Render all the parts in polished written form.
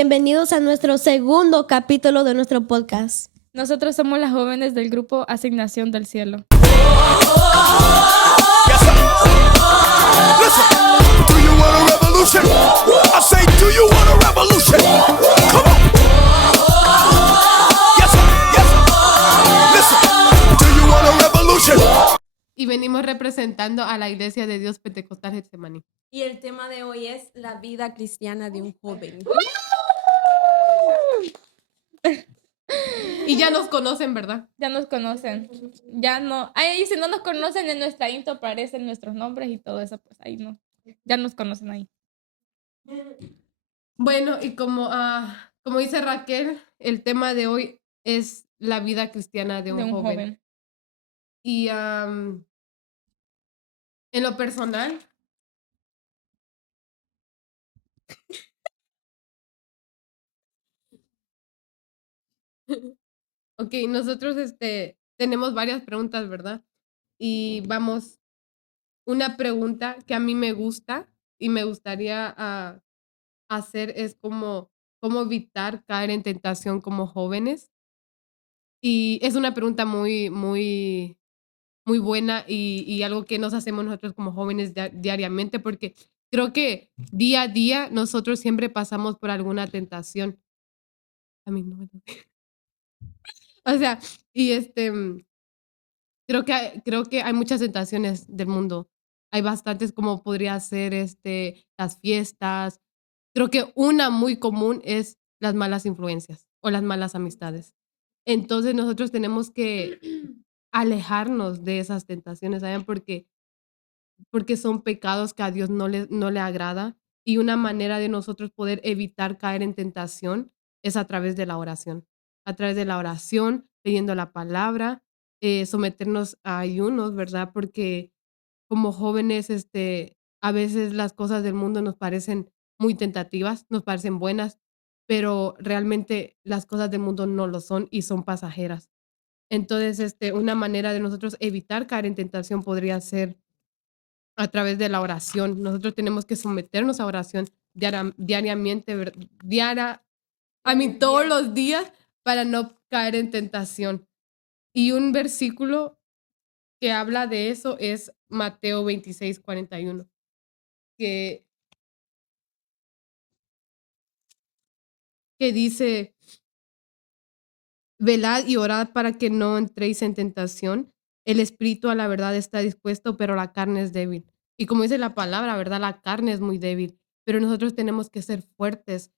Bienvenidos a nuestro segundo capítulo de nuestro podcast. Nosotros somos las jóvenes del grupo Asignación del Cielo. Yes, sir. Listen, do you want a revolution? I say, do you want a revolution? Come on. Yes, sir. Yes, sir. Listen, do you want a revolution? Y venimos representando a la Iglesia de Dios Pentecostal Getsemaní. Y el tema de hoy es la vida cristiana de un joven. Y ya nos conocen, ¿verdad? Ya nos conocen. Ya no. Ahí si no nos conocen en nuestra intro aparecen nuestros nombres y todo eso, pues ahí no. Ya nos conocen ahí. Bueno, y como dice Raquel, el tema de hoy es la vida cristiana de un joven. Y en lo personal, ok, nosotros tenemos varias preguntas, ¿verdad? Y vamos, una pregunta que a mí me gusta y me gustaría hacer es cómo evitar caer en tentación como jóvenes. Y es una pregunta muy, muy, muy buena y algo que nos hacemos nosotros como jóvenes diariamente, porque creo que día a día nosotros siempre pasamos por alguna tentación. A mí no me duele. O sea, y creo que hay muchas tentaciones del mundo. Hay bastantes, como podría ser las fiestas. Creo que una muy común es las malas influencias o las malas amistades. Entonces nosotros tenemos que alejarnos de esas tentaciones, ¿saben? Porque son pecados que a Dios no le agrada, y una manera de nosotros poder evitar caer en tentación es a través de la oración. A través de la oración, leyendo la palabra, someternos a ayunos, ¿verdad? Porque como jóvenes, a veces las cosas del mundo nos parecen muy tentativas, nos parecen buenas, pero realmente las cosas del mundo no lo son y son pasajeras. Entonces, una manera de nosotros evitar caer en tentación podría ser a través de la oración. Nosotros tenemos que someternos a oración diariamente, a mí todos los días, para no caer en tentación. Y un versículo que habla de eso es Mateo 26:41, que, que dice: velad y orad para que no entréis en tentación. El espíritu a la verdad está dispuesto, pero la carne es débil. Y como dice la palabra, ¿verdad? La carne es muy débil, pero nosotros tenemos que ser fuertes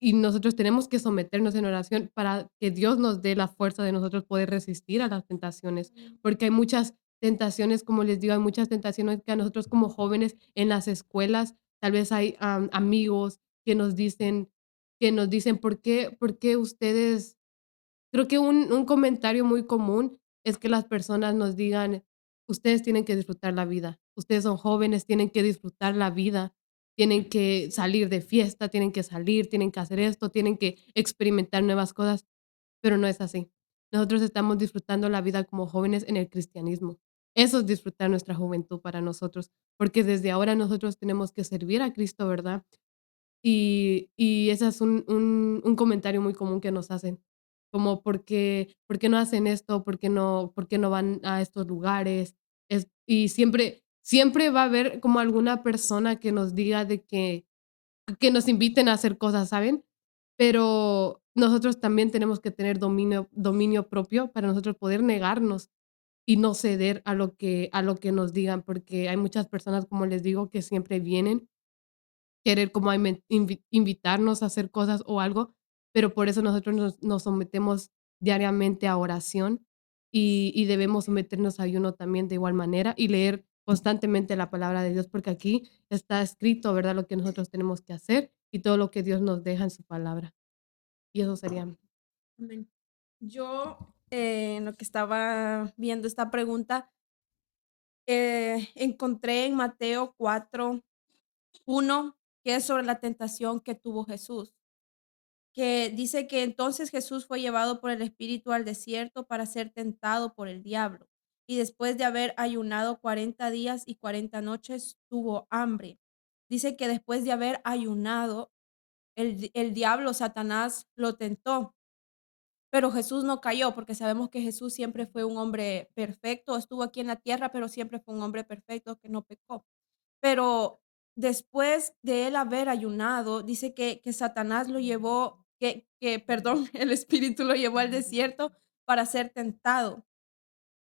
y nosotros tenemos que someternos en oración para que Dios nos dé la fuerza de nosotros poder resistir a las tentaciones, porque hay muchas tentaciones, como les digo, hay muchas tentaciones que a nosotros como jóvenes en las escuelas, tal vez hay amigos que nos dicen, por qué ustedes? Creo que un comentario muy común es que las personas nos digan: ustedes tienen que disfrutar la vida, ustedes son jóvenes, tienen que disfrutar la vida, tienen que salir de fiesta, tienen que salir, tienen que hacer esto, tienen que experimentar nuevas cosas, pero no es así. Nosotros estamos disfrutando la vida como jóvenes en el cristianismo. Eso es disfrutar nuestra juventud para nosotros, porque desde ahora nosotros tenemos que servir a Cristo, ¿verdad? Y ese es un comentario muy común que nos hacen, como: por qué no hacen esto? Por qué no van a estos lugares? Y siempre va a haber como alguna persona que nos diga de que nos inviten a hacer cosas, ¿saben? Pero nosotros también tenemos que tener dominio propio para nosotros poder negarnos y no ceder a lo que nos digan, porque hay muchas personas, como les digo, que siempre vienen querer como invitarnos a hacer cosas o algo, pero por eso nosotros nos sometemos diariamente a oración, y debemos someternos a ayuno también de igual manera y leer constantemente la palabra de Dios, porque aquí está escrito, ¿verdad? Lo que nosotros tenemos que hacer y todo lo que Dios nos deja en su palabra. Y eso sería. Amén. Yo, en lo que estaba viendo esta pregunta, encontré en Mateo 4:1, que es sobre la tentación que tuvo Jesús, que dice que entonces Jesús fue llevado por el Espíritu al desierto para ser tentado por el diablo. Y después de haber ayunado 40 días y 40 noches, tuvo hambre. Dice que después de haber ayunado, el diablo, Satanás, lo tentó. Pero Jesús no cayó, porque sabemos que Jesús siempre fue un hombre perfecto, estuvo aquí en la tierra, pero siempre fue un hombre perfecto que no pecó. Pero después de él haber ayunado, dice que Satanás lo llevó, perdón, el espíritu lo llevó al desierto para ser tentado.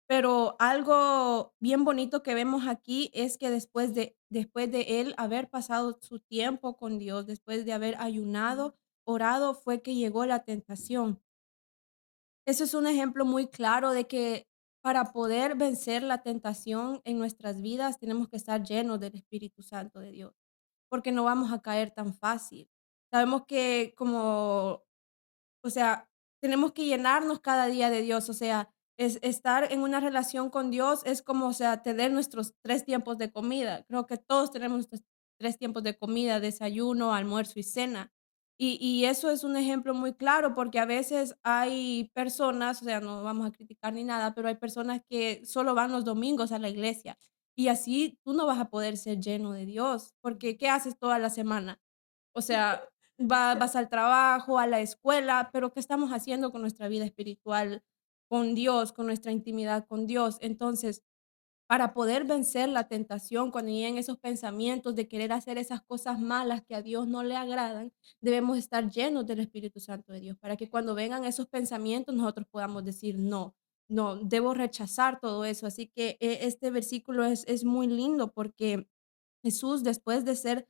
Pero algo bien bonito que vemos aquí es que después de él haber pasado su tiempo con Dios, después de haber ayunado, orado, fue que llegó la tentación. Eso es un ejemplo muy claro de que para poder vencer la tentación en nuestras vidas tenemos que estar llenos del Espíritu Santo de Dios, porque no vamos a caer tan fácil. Sabemos que o sea, tenemos que llenarnos cada día de Dios, o sea, estar en una relación con Dios es como, o sea, tener nuestros 3 tiempos de comida. Creo que todos tenemos nuestros 3 tiempos de comida, desayuno, almuerzo y cena. Y eso es un ejemplo muy claro, porque a veces hay personas, o sea, no vamos a criticar ni nada, pero hay personas que solo van los domingos a la iglesia, y así tú no vas a poder ser lleno de Dios, porque ¿qué haces toda la semana? O sea, vas al trabajo, a la escuela, pero ¿qué estamos haciendo con nuestra vida espiritual, con Dios, con nuestra intimidad con Dios? Entonces, para poder vencer la tentación, cuando lleguen esos pensamientos de querer hacer esas cosas malas que a Dios no le agradan, debemos estar llenos del Espíritu Santo de Dios, para que cuando vengan esos pensamientos nosotros podamos decir, no, no, debo rechazar todo eso. Así que este versículo es muy lindo porque Jesús, después de ser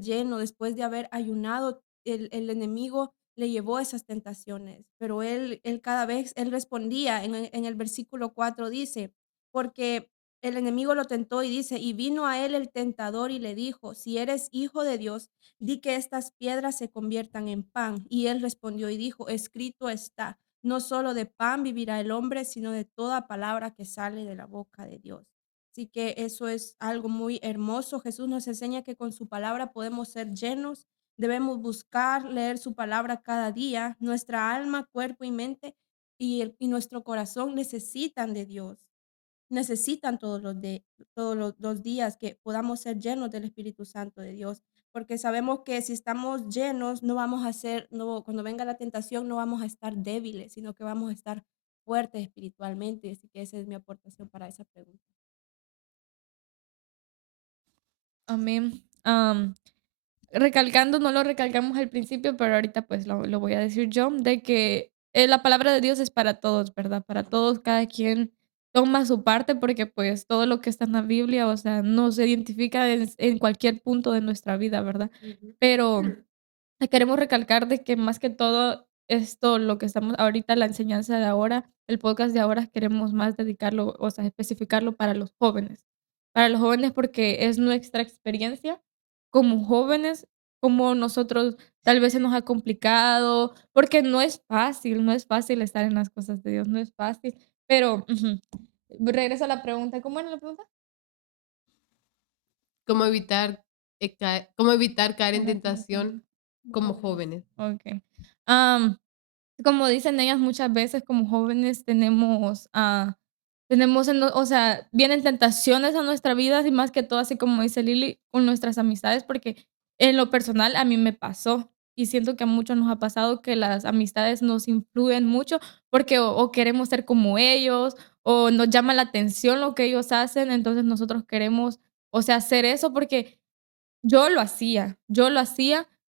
lleno, después de haber ayunado, el enemigo le llevó esas tentaciones, pero él cada vez, él respondía, en el versículo 4 dice, porque el enemigo lo tentó y dice, y vino a él el tentador y le dijo, si eres hijo de Dios, di que estas piedras se conviertan en pan. Y él respondió y dijo, escrito está, no solo de pan vivirá el hombre, sino de toda palabra que sale de la boca de Dios. Así que eso es algo muy hermoso. Jesús nos enseña que con su palabra podemos ser llenos. Debemos buscar leer su palabra cada día. Nuestra alma, cuerpo y mente y nuestro corazón necesitan de Dios. Necesitan todos los días que podamos ser llenos del Espíritu Santo de Dios, porque sabemos que si estamos llenos, no vamos a ser, no, cuando venga la tentación, no vamos a estar débiles, sino que vamos a estar fuertes espiritualmente. Así que esa es mi aportación para esa pregunta. Amén. Recalcando, no lo recalcamos al principio, pero ahorita pues lo voy a decir yo, de que la palabra de Dios es para todos, ¿verdad? Para todos, cada quien toma su parte porque pues todo lo que está en la Biblia, o sea, nos identifica en cualquier punto de nuestra vida, ¿verdad? Pero queremos recalcar de que más que todo esto, lo que estamos ahorita, la enseñanza de ahora, el podcast de ahora, queremos más dedicarlo, o sea, especificarlo para los jóvenes porque es nuestra experiencia como jóvenes, como nosotros tal vez se nos ha complicado, porque no es fácil, no es fácil estar en las cosas de Dios, no es fácil, pero regreso a la pregunta, ¿cómo era la pregunta? Cómo evitar caer en Una tentación como jóvenes. Ok. Como dicen ellas muchas veces como jóvenes tenemos, o sea, vienen tentaciones a nuestra vida y más que todo, así como dice Lili, con nuestras amistades, porque en lo personal a mí me pasó y siento que a muchos nos ha pasado que las amistades nos influyen mucho porque o queremos ser como ellos o nos llama la atención lo que ellos hacen, entonces nosotros queremos, o sea, hacer eso porque yo lo hacía,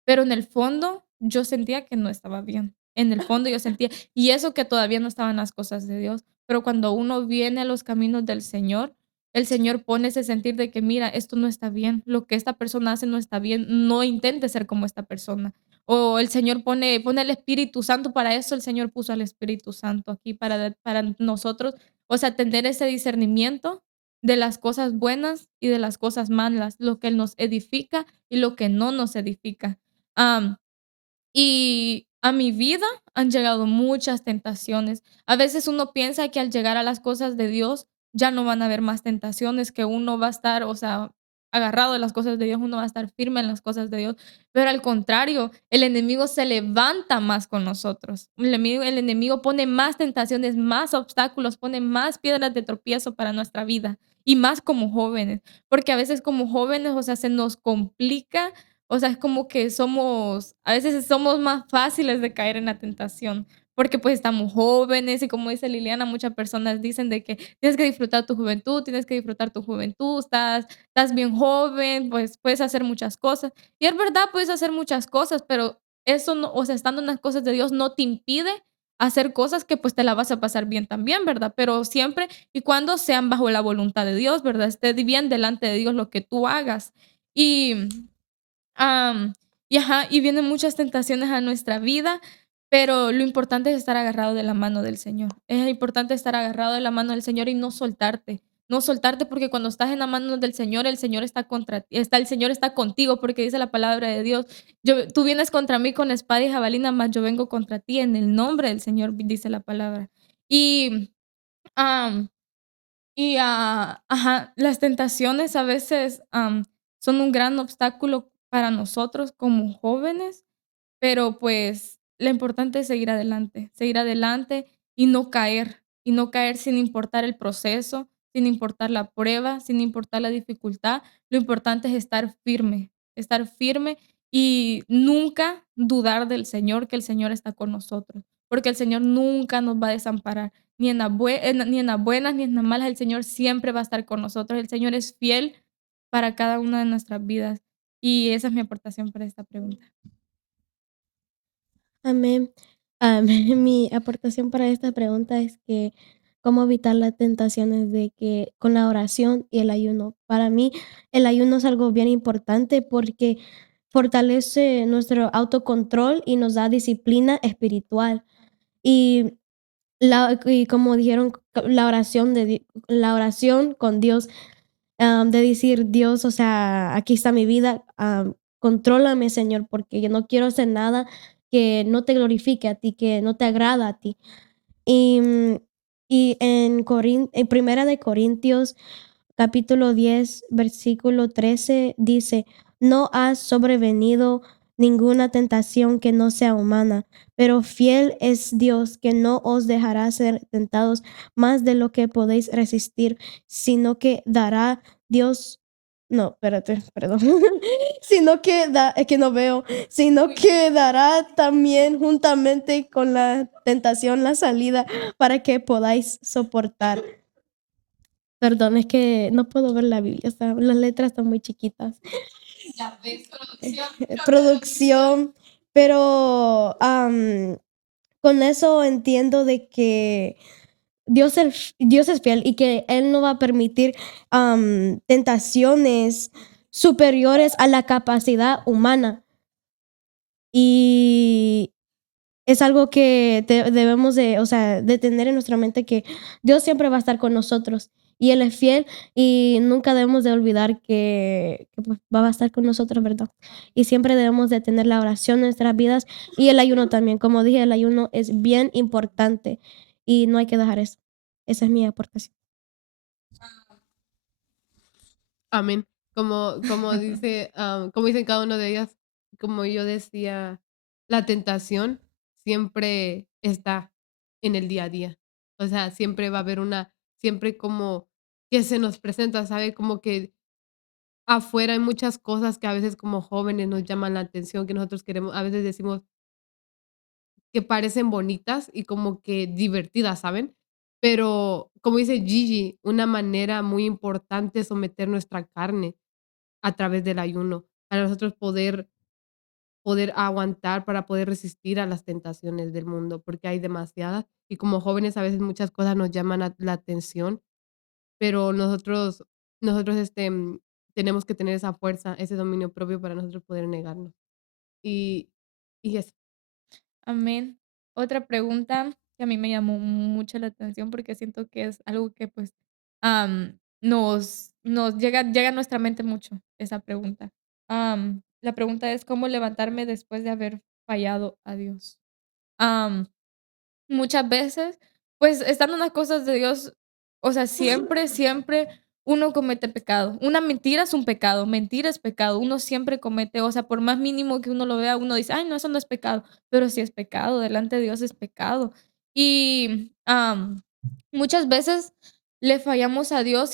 pero en el fondo yo sentía que no estaba bien. En el fondo yo sentía, y eso que todavía no estaban las cosas de Dios, pero cuando uno viene a los caminos del Señor, el Señor pone ese sentir de que mira, esto no está bien, lo que esta persona hace no está bien, no intentes ser como esta persona. O el Señor pone el Espíritu Santo, para eso el Señor puso al Espíritu Santo aquí, para nosotros, o sea, tener ese discernimiento de las cosas buenas y de las cosas malas, lo que nos edifica y lo que no nos edifica. Am, y a mi vida han llegado muchas tentaciones. A veces uno piensa que al llegar a las cosas de Dios ya no van a haber más tentaciones, que uno va a estar, o sea, agarrado de las cosas de Dios, uno va a estar firme en las cosas de Dios. Pero al contrario, el enemigo se levanta más con nosotros. El enemigo pone más tentaciones, más obstáculos, pone más piedras de tropiezo para nuestra vida y más como jóvenes, porque a veces como jóvenes, o sea, se nos complica, O sea, es como que a veces somos más fáciles de caer en la tentación, porque pues estamos jóvenes y como dice Liliana, muchas personas dicen de que tienes que disfrutar tu juventud, estás bien joven, pues puedes hacer muchas cosas. Y es verdad, puedes hacer muchas cosas, pero eso no, o sea, estando en las cosas de Dios no te impide hacer cosas que pues te la vas a pasar bien también, ¿verdad? Pero siempre y cuando sean bajo la voluntad de Dios, ¿verdad? Esté bien delante de Dios lo que tú hagas. Y Am, y ajá, y vienen muchas tentaciones a nuestra vida, pero lo importante es estar agarrado de la mano del Señor. Es importante estar agarrado de la mano del Señor y no soltarte. No soltarte porque cuando estás en la mano del Señor, el Señor está contra ti, el Señor está contigo porque dice la palabra de Dios. Tú vienes contra mí con espada y jabalina, mas yo vengo contra ti en el nombre del Señor, dice la palabra. Y, am, ajá, las tentaciones a veces, son un gran obstáculo para nosotros como jóvenes, pero, pues, lo importante es seguir adelante y no caer sin importar el proceso, sin importar la prueba, sin importar la dificultad. Lo importante es estar firme y nunca dudar del Señor, que el Señor está con nosotros, porque el Señor nunca nos va a desamparar, ni en las buenas ni en las malas, el Señor siempre va a estar con nosotros. El Señor es fiel para cada una de nuestras vidas, y esa es mi aportación para esta pregunta. Amén. Mi aportación para esta pregunta es que cómo evitar las tentaciones de que con la oración y el ayuno. Para mí, el ayuno es algo bien importante porque fortalece nuestro autocontrol y nos da disciplina espiritual. Y y como dijeron, la oración con Dios, de decir: "Dios, o sea, aquí está mi vida, contrólame, Señor, porque yo no quiero hacer nada que no te glorifique a ti, que no te agrada a ti". Y, y en Primera de Corintios, capítulo 10 versículo 13 dice: "No has sobrevenido ninguna tentación que no sea humana, pero fiel es Dios, que no os dejará ser tentados más de lo que podéis resistir, sino que dará Dios". No, espérate, perdón. Sino que es que no veo, sino que dará también juntamente con la tentación la salida para que podáis soportar. Perdón, es que no puedo ver la Biblia, las letras están muy chiquitas. Ya ves, producción. Producción, pero, con eso entiendo de que Dios es fiel y que Él no va a permitir, tentaciones superiores a la capacidad humana. Y es algo que debemos de, o sea, de tener en nuestra mente que Dios siempre va a estar con nosotros y Él es fiel y nunca debemos de olvidar que, pues, va a estar con nosotros, ¿verdad? Y siempre debemos de tener la oración en nuestras vidas y el ayuno también. Como dije, el ayuno es bien importante y no hay que dejar eso. Esa es mi aportación. Amén. Como dice, como dicen cada una de ellas, como yo decía, la tentación siempre está en el día a día. O sea, siempre va a haber siempre como que se nos presenta, ¿sabe? Como que afuera hay muchas cosas que a veces como jóvenes nos llaman la atención, que nosotros queremos, a veces decimos que parecen bonitas y como que divertidas, ¿saben? Pero como dice Gigi, una manera muy importante es someter nuestra carne a través del ayuno, para nosotros poder aguantar, para poder resistir a las tentaciones del mundo, porque hay demasiadas, y como jóvenes a veces muchas cosas nos llaman la atención, pero nosotros, tenemos que tener esa fuerza, ese dominio propio para nosotros poder negarnos. Y y eso. Amén. Otra pregunta que a mí me llamó mucho la atención porque siento que es algo que pues nos llega a nuestra mente mucho esa pregunta. La pregunta es cómo levantarme después de haber fallado a Dios. Muchas veces, pues, estando en las cosas de Dios, o sea, siempre uno comete pecado. Una mentira es un pecado, mentira es pecado. Uno siempre comete, o sea, por más mínimo que uno lo vea, uno dice: "Ay, no, eso no es pecado", pero sí es pecado, delante de Dios es pecado. Y, muchas veces le fallamos a Dios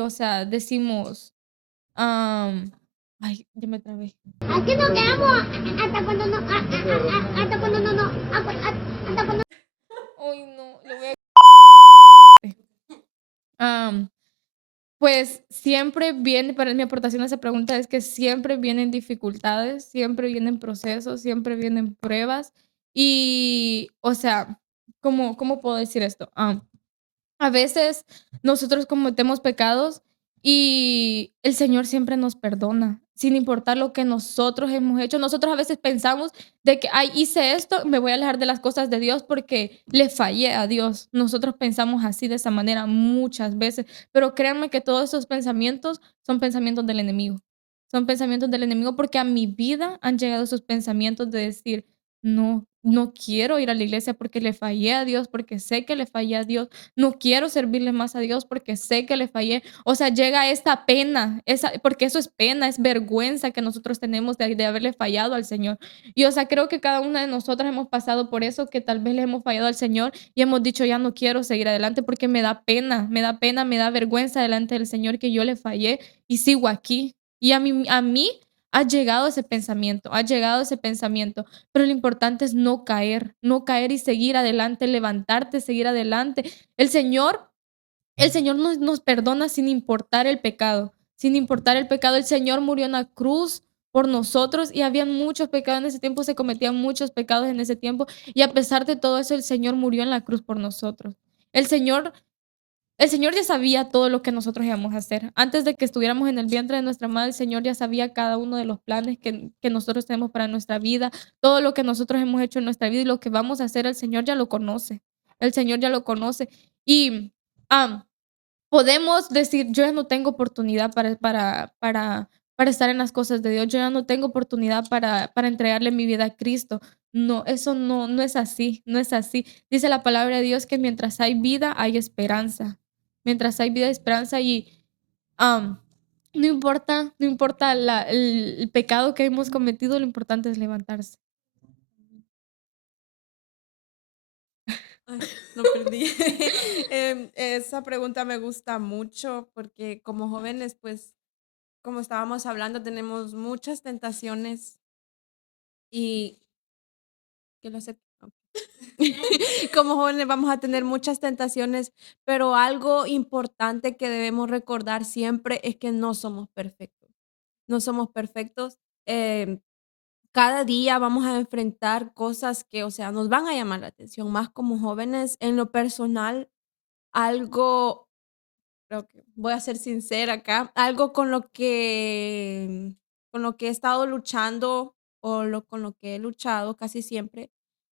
o sea, decimos, Ay, ya me trabé. Aquí nos quedamos hasta cuando no, hasta cuando no, no, hasta cuando. Ay, no, lo voy a Am, pues siempre viene, para mi aportación a esa pregunta es que siempre vienen dificultades, siempre vienen procesos, siempre vienen pruebas y, o sea, ¿cómo puedo decir esto? A veces nosotros cometemos pecados y el Señor siempre nos perdona, sin importar lo que nosotros hemos hecho. Nosotros a veces pensamos de que, ay, hice esto, me voy a alejar de las cosas de Dios porque le fallé a Dios. Nosotros pensamos así de esa manera muchas veces, pero créanme que todos esos pensamientos son pensamientos del enemigo. Son pensamientos del enemigo porque a mi vida han llegado esos pensamientos de decir, no, no quiero ir a la iglesia porque le fallé a Dios, porque sé que le fallé a Dios, no quiero servirle más a Dios porque sé que le fallé. O sea, llega esta pena, porque eso es pena, es vergüenza que nosotros tenemos de haberle fallado al Señor. Y o sea, creo que cada una de nosotras hemos pasado por eso, que tal vez le hemos fallado al Señor y hemos dicho, ya no quiero seguir adelante porque me da pena, me da pena, me da vergüenza delante del Señor que yo le fallé y sigo aquí. Y a mí ha llegado ese pensamiento, ha llegado ese pensamiento, pero lo importante es no caer, no caer y seguir adelante, levantarte, seguir adelante. El Señor el Señor nos perdona sin importar el pecado, sin importar el pecado. El Señor murió en la cruz por nosotros y había muchos pecados en ese tiempo, se cometían muchos pecados en ese tiempo y a pesar de todo eso, el Señor murió en la cruz por nosotros. El Señor el Señor ya sabía todo lo que nosotros íbamos a hacer. Antes de que estuviéramos en el vientre de nuestra madre, el Señor ya sabía cada uno de los planes que nosotros tenemos para nuestra vida, todo lo que nosotros hemos hecho en nuestra vida y lo que vamos a hacer, el Señor ya lo conoce. El Señor ya lo conoce. Y am, podemos decir, yo ya no tengo oportunidad para estar en las cosas de Dios, yo ya no tengo oportunidad para entregarle mi vida a Cristo. No, eso no es así, no es así. Dice la palabra de Dios que mientras hay vida, hay esperanza. Mientras hay vida, hay esperanza y am, no importa el pecado que hemos cometido, lo importante es levantarse. Ay, lo perdí. Esa pregunta me gusta mucho porque como jóvenes, pues, como estábamos hablando, tenemos muchas tentaciones y que lo sé. Como jóvenes vamos a tener muchas tentaciones, pero algo importante que debemos recordar siempre es que no somos perfectos. No somos perfectos. em, Cada día vamos a enfrentar cosas que, o sea, nos van a llamar la atención, más como jóvenes. En lo personal, algo, creo que voy a ser sincera acá, algo con lo que he estado luchando con lo que he luchado casi siempre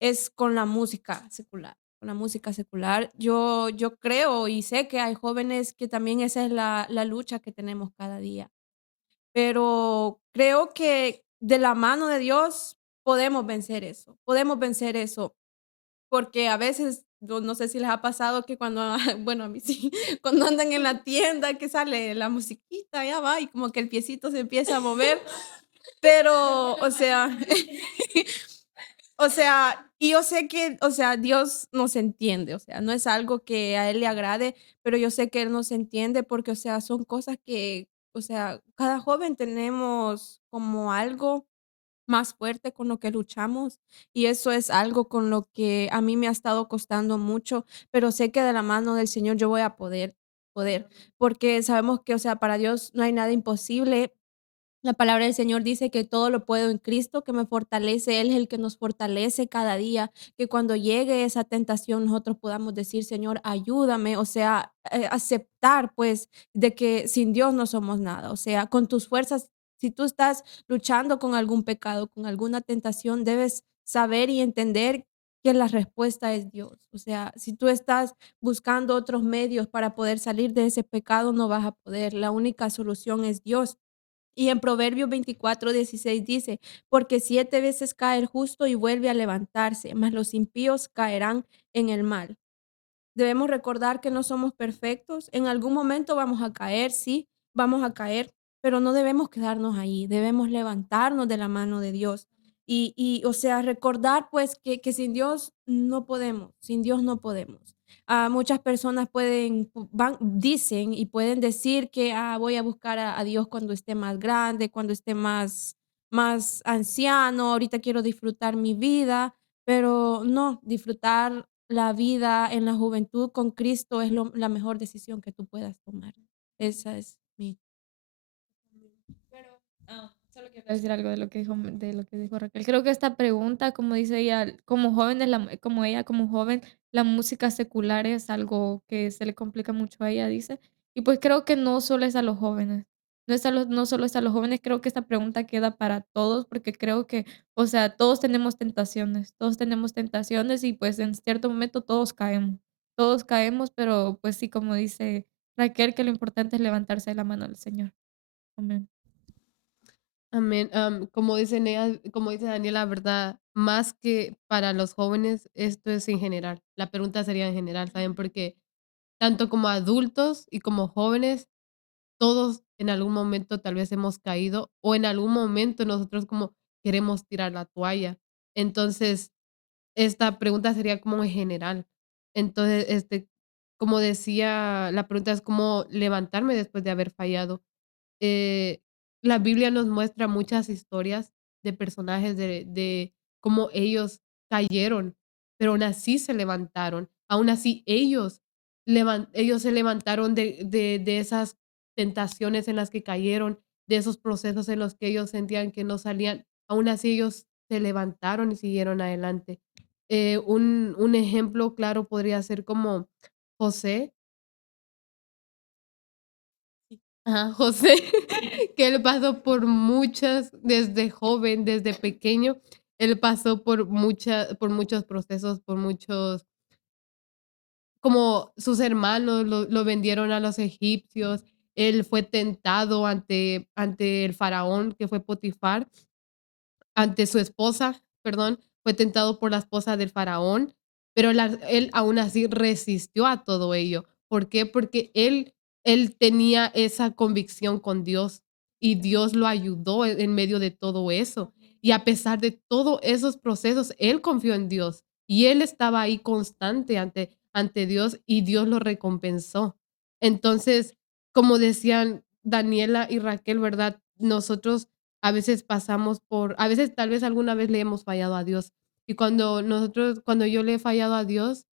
es con la música secular. Con la música secular. Yo creo y sé que hay jóvenes que también esa es la lucha que tenemos cada día, pero creo que de la mano de Dios podemos vencer eso, porque a veces, no sé si les ha pasado que cuando, bueno, a mí sí, cuando andan en la tienda que sale la musiquita, ya va, y como que el piecito se empieza a mover, pero, o sea, o sea, y yo sé que, o sea, Dios nos entiende, o sea, no es algo que a Él le agrade, pero yo sé que Él nos entiende porque, o sea, son cosas que, o sea, cada joven tenemos como algo más fuerte con lo que luchamos y eso es algo con lo que a mí me ha estado costando mucho, pero sé que de la mano del Señor yo voy a poder, porque sabemos que, o sea, para Dios no hay nada imposible. La palabra del Señor dice que todo lo puedo en Cristo, que me fortalece. Él es el que nos fortalece cada día, que cuando llegue esa tentación nosotros podamos decir, Señor, ayúdame, o sea, aceptar pues de que sin Dios no somos nada, o sea, con tus fuerzas, si tú estás luchando con algún pecado, con alguna tentación, debes saber y entender que la respuesta es Dios. O sea, si tú estás buscando otros medios para poder salir de ese pecado, no vas a poder. La única solución es Dios. Y en Proverbios 24:16 dice, porque 7 veces cae el justo y vuelve a levantarse, mas los impíos caerán en el mal. Debemos recordar que no somos perfectos. En algún momento vamos a caer, sí, vamos a caer, pero no debemos quedarnos ahí. Debemos levantarnos de la mano de Dios. O sea, recordar pues que sin Dios no podemos, sin Dios no podemos. Muchas personas dicen y pueden decir que voy a buscar a Dios cuando esté más grande, cuando esté más anciano, ahorita quiero disfrutar mi vida, pero no, disfrutar la vida en la juventud con Cristo es la mejor decisión que tú puedas tomar. Esa es mi... Pero, solo quiero decir algo de lo que dijo Raquel. Creo que esta pregunta, como dice ella, como jóvenes, como ella, como joven, la música secular es algo que se le complica mucho a ella, dice. Y pues creo que no solo es a los jóvenes, no solo es a los jóvenes, creo que esta pregunta queda para todos, porque creo que, o sea, todos tenemos tentaciones y pues en cierto momento todos caemos, pero pues sí, como dice Raquel, que lo importante es levantarse de la mano del Señor. Amén. Amén. Como dice Daniela, ¿verdad? Más que para los jóvenes, esto es en general. La pregunta sería en general, ¿saben? Porque tanto como adultos y como jóvenes, todos en algún momento tal vez hemos caído o en algún momento nosotros como queremos tirar la toalla. Entonces, esta pregunta sería como en general. Entonces, como decía, la pregunta es cómo levantarme después de haber fallado. eh, la Biblia nos muestra muchas historias de personajes de cómo ellos cayeron, pero aún así se levantaron. Aún así ellos se levantaron de esas tentaciones en las que cayeron, de esos procesos en los que ellos sentían que no salían. Aún así ellos se levantaron y siguieron adelante. Un ejemplo claro podría ser como José. Ajá, José, que él pasó por muchas, desde joven, desde pequeño, él pasó por muchos procesos, por muchos, como sus hermanos lo vendieron a los egipcios, él fue tentado ante el faraón, que fue Potifar, ante su esposa, perdón, fue tentado por la esposa del faraón, pero él aún así resistió a todo ello. ¿Por qué? Porque él tenía esa convicción con Dios y Dios lo ayudó en medio de todo eso. Y a pesar de todos esos procesos, él confió en Dios y él estaba ahí constante ante Dios y Dios lo recompensó. Entonces, como decían Daniela y Raquel, ¿verdad? Nosotros a veces tal vez alguna vez le hemos fallado a Dios. Y cuando yo le he fallado a Dios,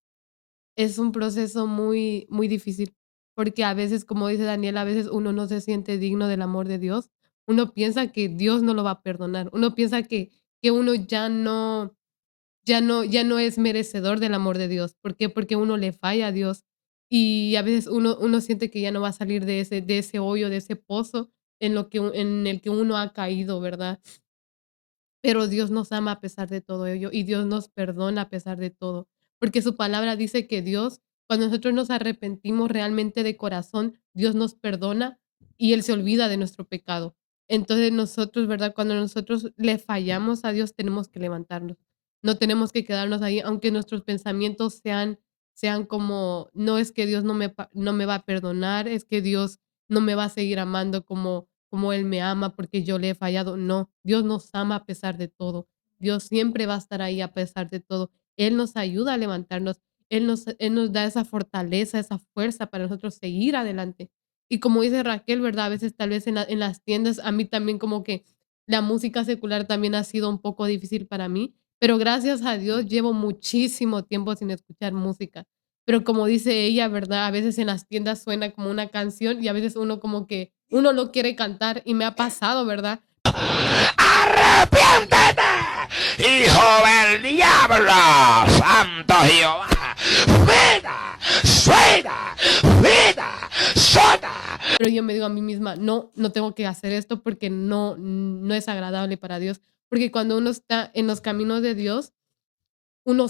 es un proceso muy, muy difícil, porque a veces, como dice Daniel, a veces uno no se siente digno del amor de Dios. Uno piensa que Dios no lo va a perdonar. Uno piensa que uno ya no es merecedor del amor de Dios. ¿Por qué? Porque uno le falla a Dios y a veces uno siente que ya no va a salir de ese hoyo, de ese pozo en el que uno ha caído, ¿verdad? Pero Dios nos ama a pesar de todo ello y Dios nos perdona a pesar de todo, porque su palabra dice que Dios, cuando nosotros nos arrepentimos realmente de corazón, Dios nos perdona y Él se olvida de nuestro pecado. Entonces nosotros, ¿verdad? Cuando nosotros le fallamos a Dios, tenemos que levantarnos. No tenemos que quedarnos ahí, aunque nuestros pensamientos sean como, no es que Dios no me va a perdonar, es que Dios no me va a seguir amando como Él me ama porque yo le he fallado. No, Dios nos ama a pesar de todo. Dios siempre va a estar ahí a pesar de todo. Él nos ayuda a levantarnos. Él nos da esa fortaleza, esa fuerza para nosotros seguir adelante. Y como dice Raquel, ¿verdad? A veces tal vez en las tiendas, a mí también como que la música secular también ha sido un poco difícil para mí, pero gracias a Dios llevo muchísimo tiempo sin escuchar música. Pero como dice ella, ¿verdad? A veces en las tiendas suena como una canción y a veces uno como que uno lo quiere cantar y me ha pasado, ¿verdad? ¡Arrepiéntete, hijo del diablo! ¡Santo Jehová! ¡Vida! ¡Suena! ¡Vida! ¡Sota! Pero yo me digo a mí misma, no, no tengo que hacer esto porque no es agradable para Dios. Porque cuando uno está en los caminos de Dios, uno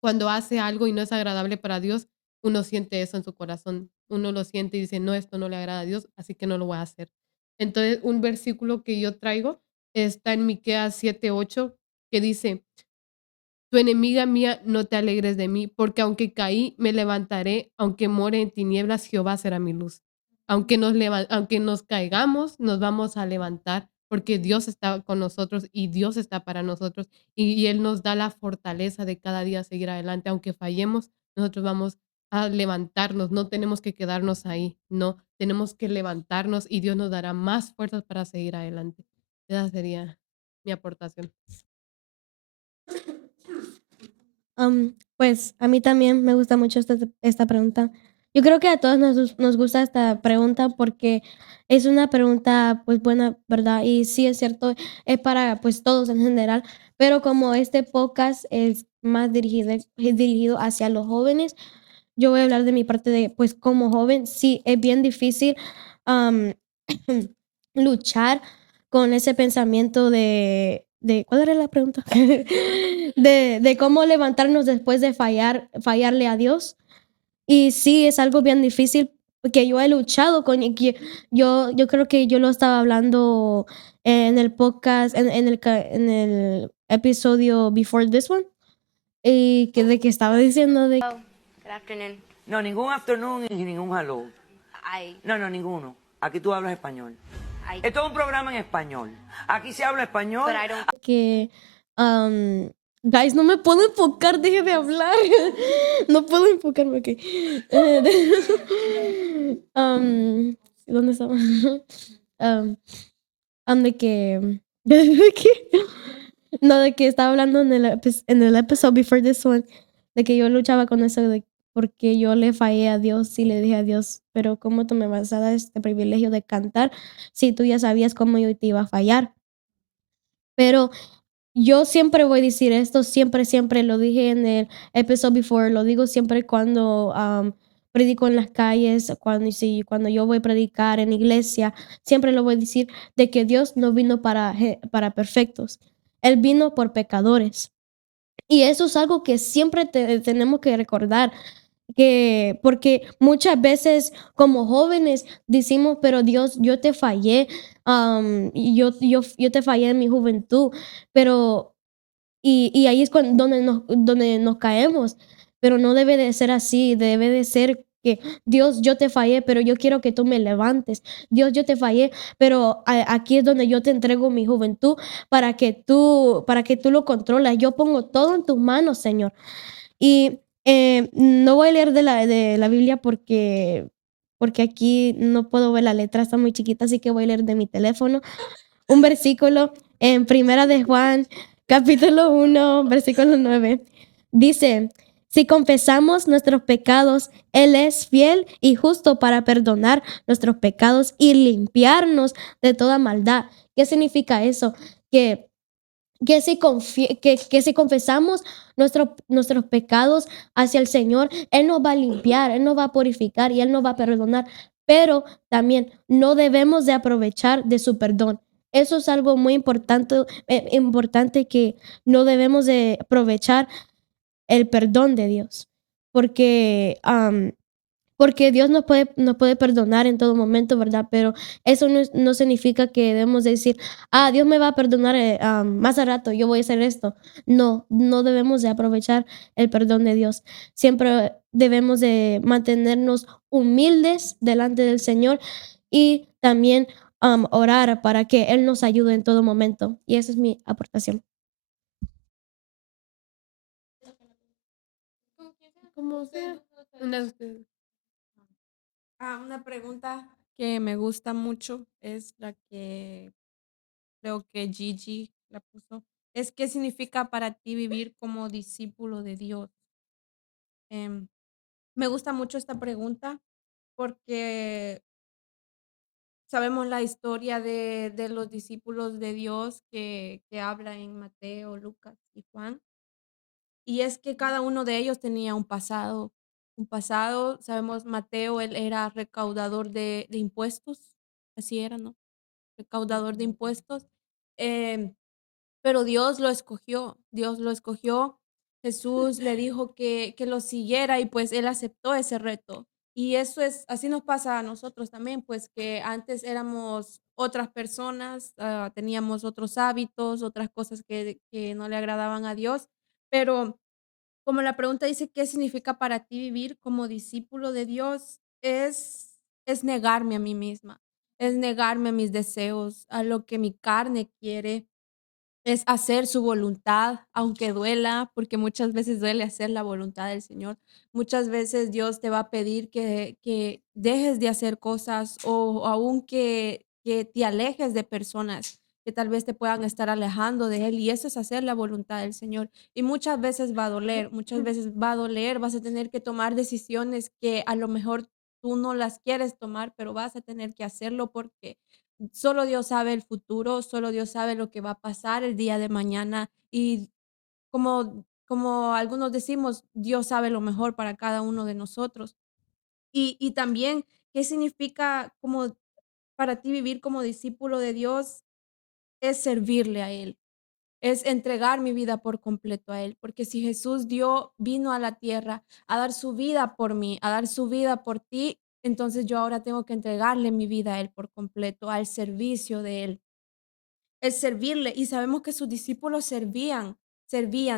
cuando hace algo y no es agradable para Dios, uno siente eso en su corazón. Uno lo siente y dice, no, esto no le agrada a Dios, así que no lo voy a hacer. Entonces, un versículo que yo traigo está en Miqueas 7:8, que dice, tu enemiga mía, no te alegres de mí, porque aunque caí, me levantaré, aunque more en tinieblas, Jehová será mi luz. Aunque nos caigamos, nos vamos a levantar, porque Dios está con nosotros y Dios está para nosotros y Él nos da la fortaleza de cada día seguir adelante. Aunque fallemos, nosotros vamos a levantarnos, no tenemos que quedarnos ahí, no, tenemos que levantarnos y Dios nos dará más fuerzas para seguir adelante. Esa sería mi aportación. Pues a mí también me gusta mucho esta pregunta. Yo creo que a todos nos gusta esta pregunta porque es una pregunta pues buena, ¿verdad? Y sí es cierto, es para pues todos en general, pero como este podcast es más dirigido hacia los jóvenes, yo voy a hablar de mi parte de pues como joven, sí es bien difícil am, luchar con ese pensamiento de ¿cuál era la pregunta? De cómo levantarnos después de fallarle a Dios. Y sí, es algo bien difícil que yo he luchado con y que yo creo que yo lo estaba hablando en el podcast, en el episodio before this one, y que de que estaba diciendo de Good afternoon. No, ningún afternoon y ningún hello. I, No, ninguno. Aquí tú hablas español. I, Esto es un programa en español. Aquí se habla español. but I don't. que, guys, no me puedo enfocar, deje de hablar. No puedo enfocarme, ok. ¿Dónde estaba? Am, de que, de que, no, de que estaba hablando en el episodio before this one, de que yo luchaba con eso, de porque yo le fallé a Dios y le dije a Dios, pero ¿cómo tú me vas a dar este privilegio de cantar si tú ya sabías cómo yo te iba a fallar? Pero yo siempre voy a decir esto, siempre lo dije en el episode before, lo digo siempre cuando predico en las calles, cuando yo voy a predicar en iglesia, siempre lo voy a decir de que Dios no vino para perfectos, Él vino por pecadores. Y eso es algo que siempre tenemos que recordar, que porque muchas veces como jóvenes decimos, pero Dios, yo te fallé, y yo te fallé en mi juventud, pero y ahí es donde nos caemos, pero no debe de ser así, debe de ser que Dios, yo te fallé, pero yo quiero que tú me levantes. Dios, yo te fallé, pero aquí es donde yo te entrego mi juventud para que tú lo controlas. Yo pongo todo en tus manos, Señor. Y no voy a leer de la Biblia porque aquí no puedo ver la letra, está muy chiquita, así que voy a leer de mi teléfono un versículo en Primera de Juan, capítulo 1, versículo 9. Dice, si confesamos nuestros pecados, Él es fiel y justo para perdonar nuestros pecados y limpiarnos de toda maldad. ¿Qué significa eso? Que que si confesamos nuestros pecados hacia el Señor, Él nos va a limpiar, Él nos va a purificar y Él nos va a perdonar. Pero también no debemos de aprovechar de su perdón. Eso es algo muy importante que no debemos de aprovechar el perdón de Dios. Porque porque Dios nos puede perdonar en todo momento, ¿verdad? Pero eso no significa que debemos decir, Dios me va a perdonar más a rato, yo voy a hacer esto. No, no debemos de aprovechar el perdón de Dios. Siempre debemos de mantenernos humildes delante del Señor y también orar para que Él nos ayude en todo momento. Y esa es mi aportación. Como sea, una de ustedes. Una pregunta que me gusta mucho es la que creo que Gigi la puso. Es ¿qué significa para ti vivir como discípulo de Dios? Em, Me gusta mucho esta pregunta porque sabemos la historia de los discípulos de Dios que habla en Mateo, Lucas y Juan. Y es que cada uno de ellos tenía un pasado, sabemos, Mateo, él era recaudador de impuestos, así era, ¿no? Recaudador de impuestos. em, pero Dios lo escogió. Jesús le dijo que lo siguiera y pues él aceptó ese reto. Y eso es, así nos pasa a nosotros también, pues que antes éramos otras personas, teníamos otros hábitos, otras cosas que no le agradaban a Dios, pero como la pregunta dice, ¿qué significa para ti vivir como discípulo de Dios? Es negarme a mí misma, es negarme a mis deseos, a lo que mi carne quiere, es hacer su voluntad, aunque duela, porque muchas veces duele hacer la voluntad del Señor. Muchas veces Dios te va a pedir que dejes de hacer cosas o aún que te alejes de personas que tal vez te puedan estar alejando de Él, y eso es hacer la voluntad del Señor. Y muchas veces va a doler, muchas veces va a doler, vas a tener que tomar decisiones que a lo mejor tú no las quieres tomar, pero vas a tener que hacerlo porque solo Dios sabe el futuro, solo Dios sabe lo que va a pasar el día de mañana y como algunos decimos, Dios sabe lo mejor para cada uno de nosotros. Y también, ¿qué significa como para ti vivir como discípulo de Dios? Es servirle a Él, es entregar mi vida por completo a Él, porque si Jesús vino a la tierra a dar su vida por mí, a dar su vida por ti, entonces yo ahora tengo que entregarle mi vida a Él por completo, al servicio de Él. El servirle, y sabemos que sus discípulos servían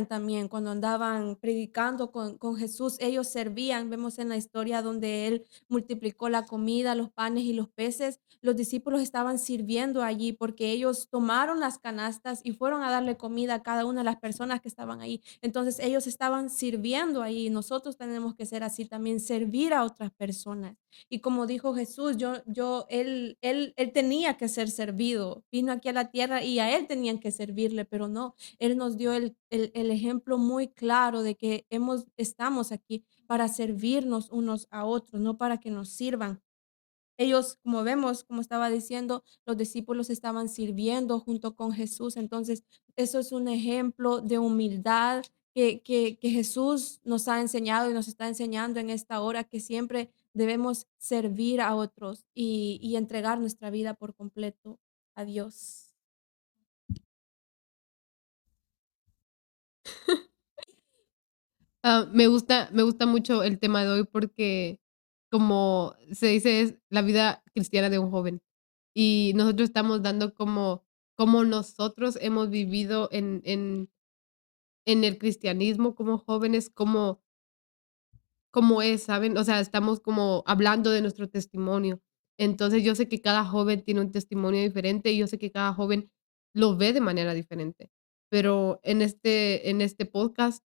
también cuando andaban predicando con Jesús, ellos servían. Vemos en la historia donde él multiplicó la comida, los panes y los peces, los discípulos estaban sirviendo allí porque ellos tomaron las canastas y fueron a darle comida a cada una de las personas que estaban ahí. Entonces ellos estaban sirviendo ahí. Nosotros tenemos que ser así también, servir a otras personas. Y como dijo Jesús, él tenía que ser servido. Vino aquí a la tierra y a él tenían que servirle, pero no, él nos dio el ejemplo muy claro de que estamos aquí para servirnos unos a otros, no para que nos sirvan. Ellos, como vemos, como estaba diciendo, los discípulos estaban sirviendo junto con Jesús. Entonces, eso es un ejemplo de humildad que Jesús nos ha enseñado y nos está enseñando en esta hora, que siempre debemos servir a otros y entregar nuestra vida por completo a Dios. Me gusta mucho el tema de hoy porque, como se dice, es la vida cristiana de un joven. Y nosotros estamos dando como nosotros hemos vivido en el cristianismo como jóvenes, como es, ¿saben? O sea, estamos como hablando de nuestro testimonio. Entonces, yo sé que cada joven tiene un testimonio diferente y yo sé que cada joven lo ve de manera diferente. Pero en este podcast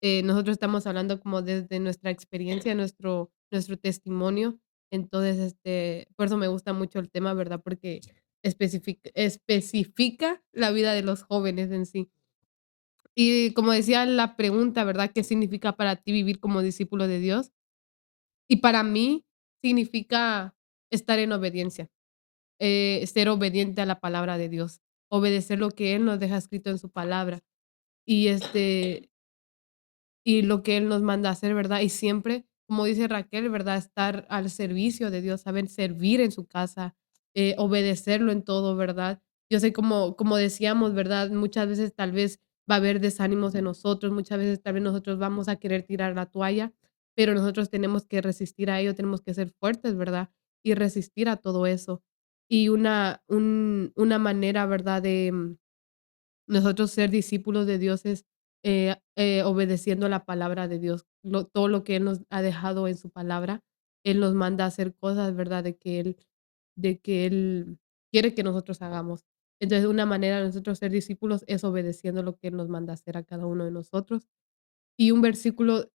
nosotros estamos hablando como desde nuestra experiencia, nuestro testimonio. Entonces, por eso me gusta mucho el tema, ¿verdad? Porque especifica la vida de los jóvenes en sí. Y como decía la pregunta, ¿verdad? ¿Qué significa para ti vivir como discípulo de Dios? Y para mí significa estar en obediencia, ser obediente a la palabra de Dios, obedecer lo que Él nos deja escrito en su palabra. Y y lo que Él nos manda a hacer, ¿verdad? Y siempre, como dice Raquel, ¿verdad? Estar al servicio de Dios, saber servir en su casa, obedecerlo en todo, ¿verdad? Yo sé, como decíamos, ¿verdad? Muchas veces tal vez va a haber desánimos en nosotros, muchas veces tal vez nosotros vamos a querer tirar la toalla, pero nosotros tenemos que resistir a ello, tenemos que ser fuertes, ¿verdad? Y resistir a todo eso. Y una manera, ¿verdad? De nosotros ser discípulos de Dios es obedeciendo la palabra de Dios, todo lo que Él nos ha dejado en su palabra. Él nos manda a hacer cosas, ¿verdad? De que Él quiere que nosotros hagamos. Entonces, una manera de nosotros ser discípulos es obedeciendo lo que Él nos manda a hacer a cada uno de nosotros. Y un versículo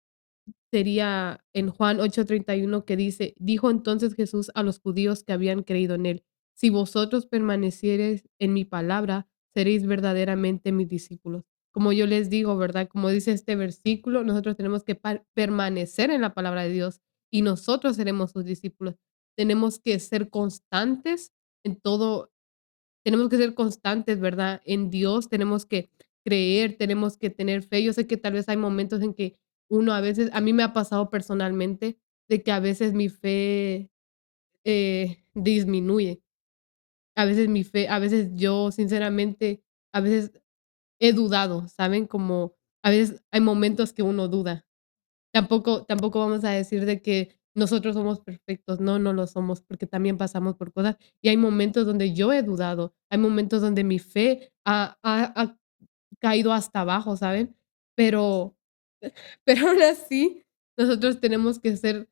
sería en Juan 8:31 que dice: "Dijo entonces Jesús a los judíos que habían creído en él: Si vosotros permaneciereis en mi palabra, seréis verdaderamente mis discípulos". Como yo les digo, ¿verdad? Como dice este versículo, nosotros tenemos que permanecer en la palabra de Dios y nosotros seremos sus discípulos. Tenemos que ser constantes en todo, tenemos que ser constantes, ¿verdad? En Dios tenemos que creer, tenemos que tener fe. Yo sé que tal vez hay momentos en que uno a veces, a mí me ha pasado personalmente, de que a veces mi fe disminuye. A veces mi fe, a veces yo sinceramente, a veces he dudado, ¿saben? Como a veces hay momentos que uno duda. Tampoco vamos a decir de que nosotros somos perfectos. No, no lo somos, porque también pasamos por cosas, y hay momentos donde yo he dudado, hay momentos donde mi fe ha caído hasta abajo, ¿saben? Pero pero aún así, nosotros tenemos que ser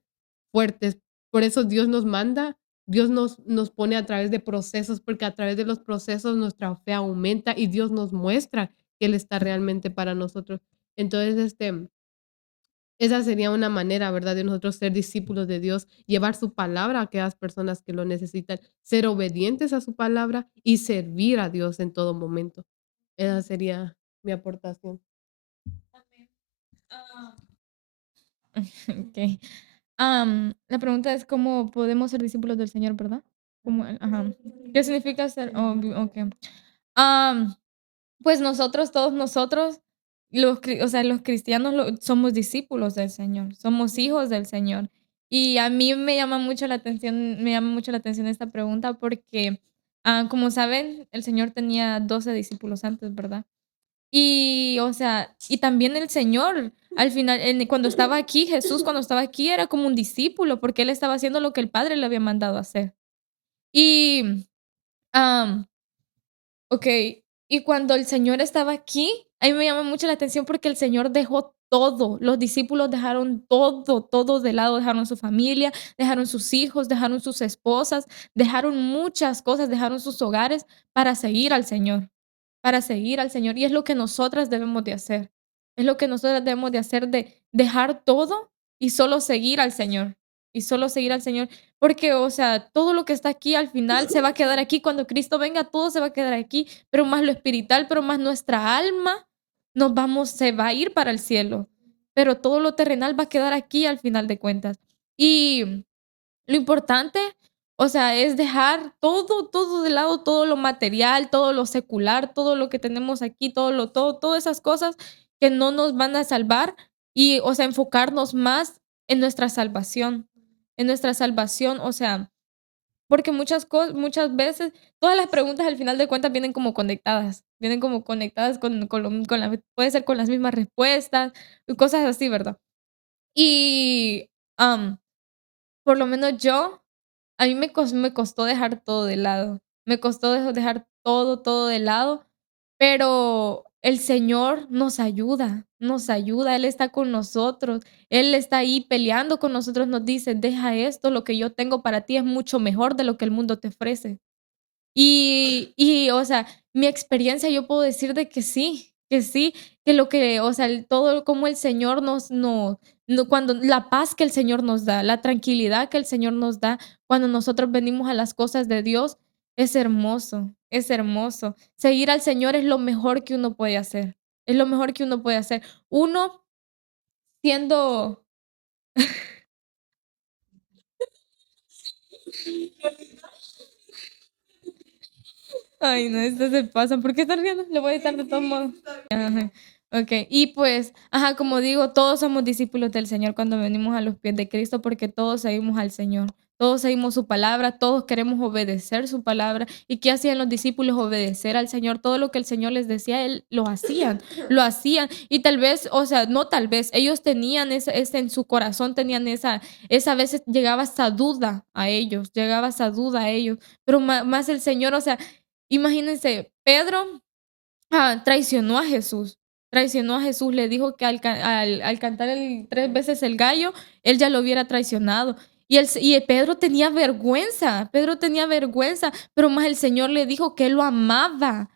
fuertes. Por eso Dios nos manda Dios nos pone a través de procesos, porque a través de los procesos nuestra fe aumenta y Dios nos muestra que Él está realmente para nosotros. Entonces, esa sería una manera, ¿verdad?, de nosotros ser discípulos de Dios, llevar su palabra a aquellas personas que lo necesitan, ser obedientes a su palabra y servir a Dios en todo momento. Esa sería mi aportación. Ah, okey. La pregunta es, ¿cómo podemos ser discípulos del Señor, verdad? ¿Cómo? Ajá. ¿Qué significa ser? Okey. Am, pues nosotros, todos nosotros, o sea, los cristianos somos discípulos del Señor, somos hijos del Señor. Y a mí me llama mucho la atención esta pregunta porque, como saben, el Señor tenía 12 discípulos antes, ¿verdad? Y, o sea, y también el Señor, al final, cuando estaba aquí, Jesús cuando estaba aquí era como un discípulo, porque él estaba haciendo lo que el Padre le había mandado a hacer. Y, am, okey, y cuando el Señor estaba aquí, a mí me llama mucho la atención porque el Señor dejó todo, los discípulos dejaron todo, todo de lado, dejaron su familia, dejaron sus hijos, dejaron sus esposas, dejaron muchas cosas, dejaron sus hogares para seguir al Señor, para seguir al Señor. Y es lo que nosotras debemos de hacer. Es lo que nosotras debemos de hacer, de dejar todo y solo seguir al Señor, y solo seguir al Señor. Porque, o sea, todo lo que está aquí al final se va a quedar aquí. Cuando Cristo venga, todo se va a quedar aquí, pero más lo espiritual, pero más nuestra alma se va a ir para el cielo. Pero todo lo terrenal va a quedar aquí al final de cuentas. Y lo importante, o sea, es dejar todo, todo de lado, todo lo material, todo lo secular, todo lo que tenemos aquí, todas esas cosas que no nos van a salvar y, o sea, enfocarnos más en nuestra salvación, o sea, porque muchas veces, todas las preguntas al final de cuentas vienen como conectadas puede ser con las mismas respuestas y cosas así, ¿verdad? Y, por lo menos a mí me costó dejar todo de lado, me costó dejar todo, todo de lado, pero el Señor nos ayuda, Él está con nosotros, Él está ahí peleando con nosotros, nos dice: "Deja esto, lo que yo tengo para ti es mucho mejor de lo que el mundo te ofrece". O sea, mi experiencia, yo puedo decir de que sí, que lo que, o sea, todo como el Señor cuando la paz que el Señor nos da, la tranquilidad que el Señor nos da cuando nosotros venimos a las cosas de Dios, es hermoso, es hermoso. Seguir al Señor es lo mejor que uno puede hacer, es lo mejor que uno puede hacer. Uno siendo Ay, no, estas se pasan. ¿Por qué están riendo? Le voy a editar de todos modos. Ajá. Okey. Y pues, ajá, como digo, todos somos discípulos del Señor cuando venimos a los pies de Cristo, porque todos seguimos al Señor. Todos seguimos su palabra, todos queremos obedecer su palabra. ¿Y qué hacían los discípulos? Obedecer al Señor. Todo lo que el Señor les decía, él lo hacían, lo hacían. Y tal vez, o sea, no tal vez, ellos tenían ese en su corazón, tenían esa a veces llegaba esa duda a ellos, llegaba esa duda a ellos, pero más el Señor, o sea, imagínense, Pedro, traicionó a Jesús, le dijo que al cantar 3 veces el gallo, él ya lo hubiera traicionado. Pedro tenía vergüenza, pero más el Señor le dijo que él lo amaba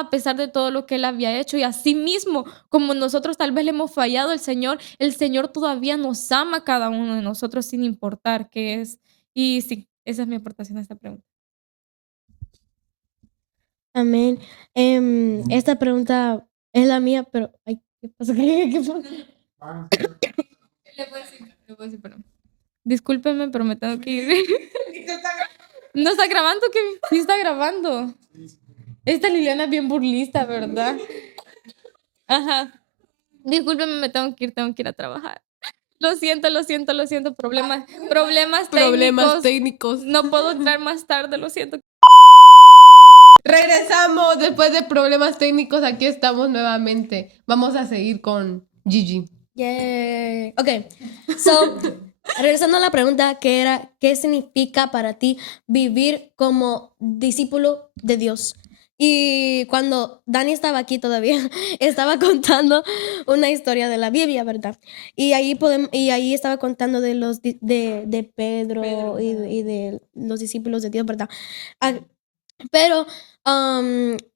a pesar de todo lo que él había hecho. Y así mismo, como nosotros tal vez le hemos fallado al Señor, el Señor todavía nos ama a cada uno de nosotros sin importar qué es. Y sí, esa es mi aportación a esta pregunta. Amén. Esta pregunta es la mía, pero ay, ¿qué pasó? ¿Qué pasó? Le puedo decir, pero discúlpeme, pero me tengo que ir. ¿No está grabando, Kevin? Sí está grabando. Esta Liliana es bien burlista, ¿verdad? Ajá. Discúlpeme, me tengo que ir a trabajar. Lo siento, problemas Problemas técnicos. técnicos. No puedo entrar más tarde, lo siento. Regresamos después de problemas técnicos. Aquí estamos nuevamente. Vamos a seguir con Gigi. Yeah. Ok. So, regresando a la pregunta que era, ¿qué significa para ti vivir como discípulo de Dios? Y cuando Dani estaba aquí todavía, estaba contando una historia de la Biblia, ¿verdad? Y ahí estaba contando de de Pedro y de los discípulos de Dios, ¿verdad? Ah, pero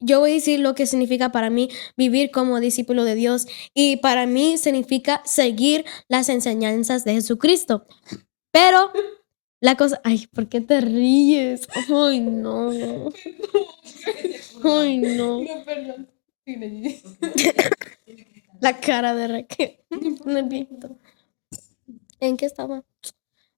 yo voy a decir lo que significa para mí vivir como discípulo de Dios. Y para mí significa seguir las enseñanzas de Jesucristo. Pero la cosa, ay, ¿por qué te ríes? Ay, no. Ay, no. perdón. La cara de Raquel. Nerviosito. ¿En qué estaba?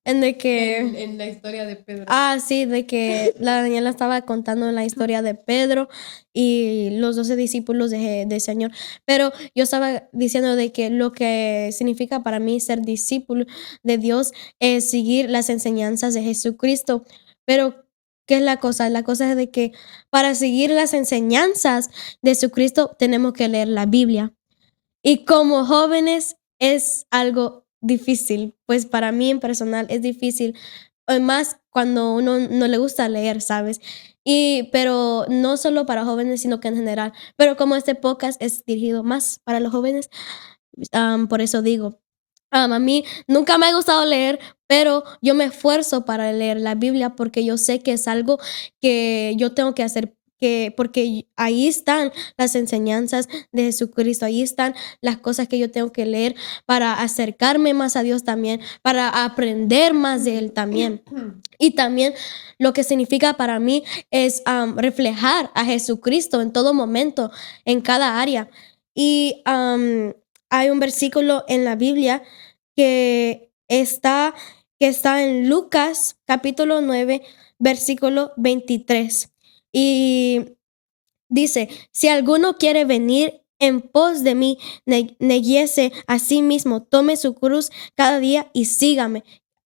En de que... En la historia de Pedro. Ah, sí, de que la Daniela estaba contando la historia de Pedro y los 12 discípulos del Señor. Pero yo estaba diciendo de que lo que significa para mí ser discípulo de Dios es seguir las enseñanzas de Jesucristo. Pero, ¿qué es la cosa? La cosa es de que para seguir las enseñanzas de Jesucristo tenemos que leer la Biblia. Y como jóvenes es algo difícil, pues para mí en personal es difícil, más cuando uno no le gusta leer, ¿sabes? Pero no solo para jóvenes, sino que en general. Pero como este podcast es dirigido más para los jóvenes, por eso digo, a mí nunca me ha gustado leer, pero yo me esfuerzo para leer la Biblia porque yo sé que es algo que yo tengo que hacer, porque ahí están las enseñanzas de Jesucristo, ahí están las cosas que yo tengo que leer para acercarme más a Dios también, para aprender más de Él también. Y también lo que significa para mí es reflejar a Jesucristo en todo momento, en cada área. Y hay un versículo en la Biblia que está, que está en Lucas capítulo 9, versículo 23. Y dice, si alguno quiere venir en pos de mí, neguiese a sí mismo, tome su cruz cada día y sígame.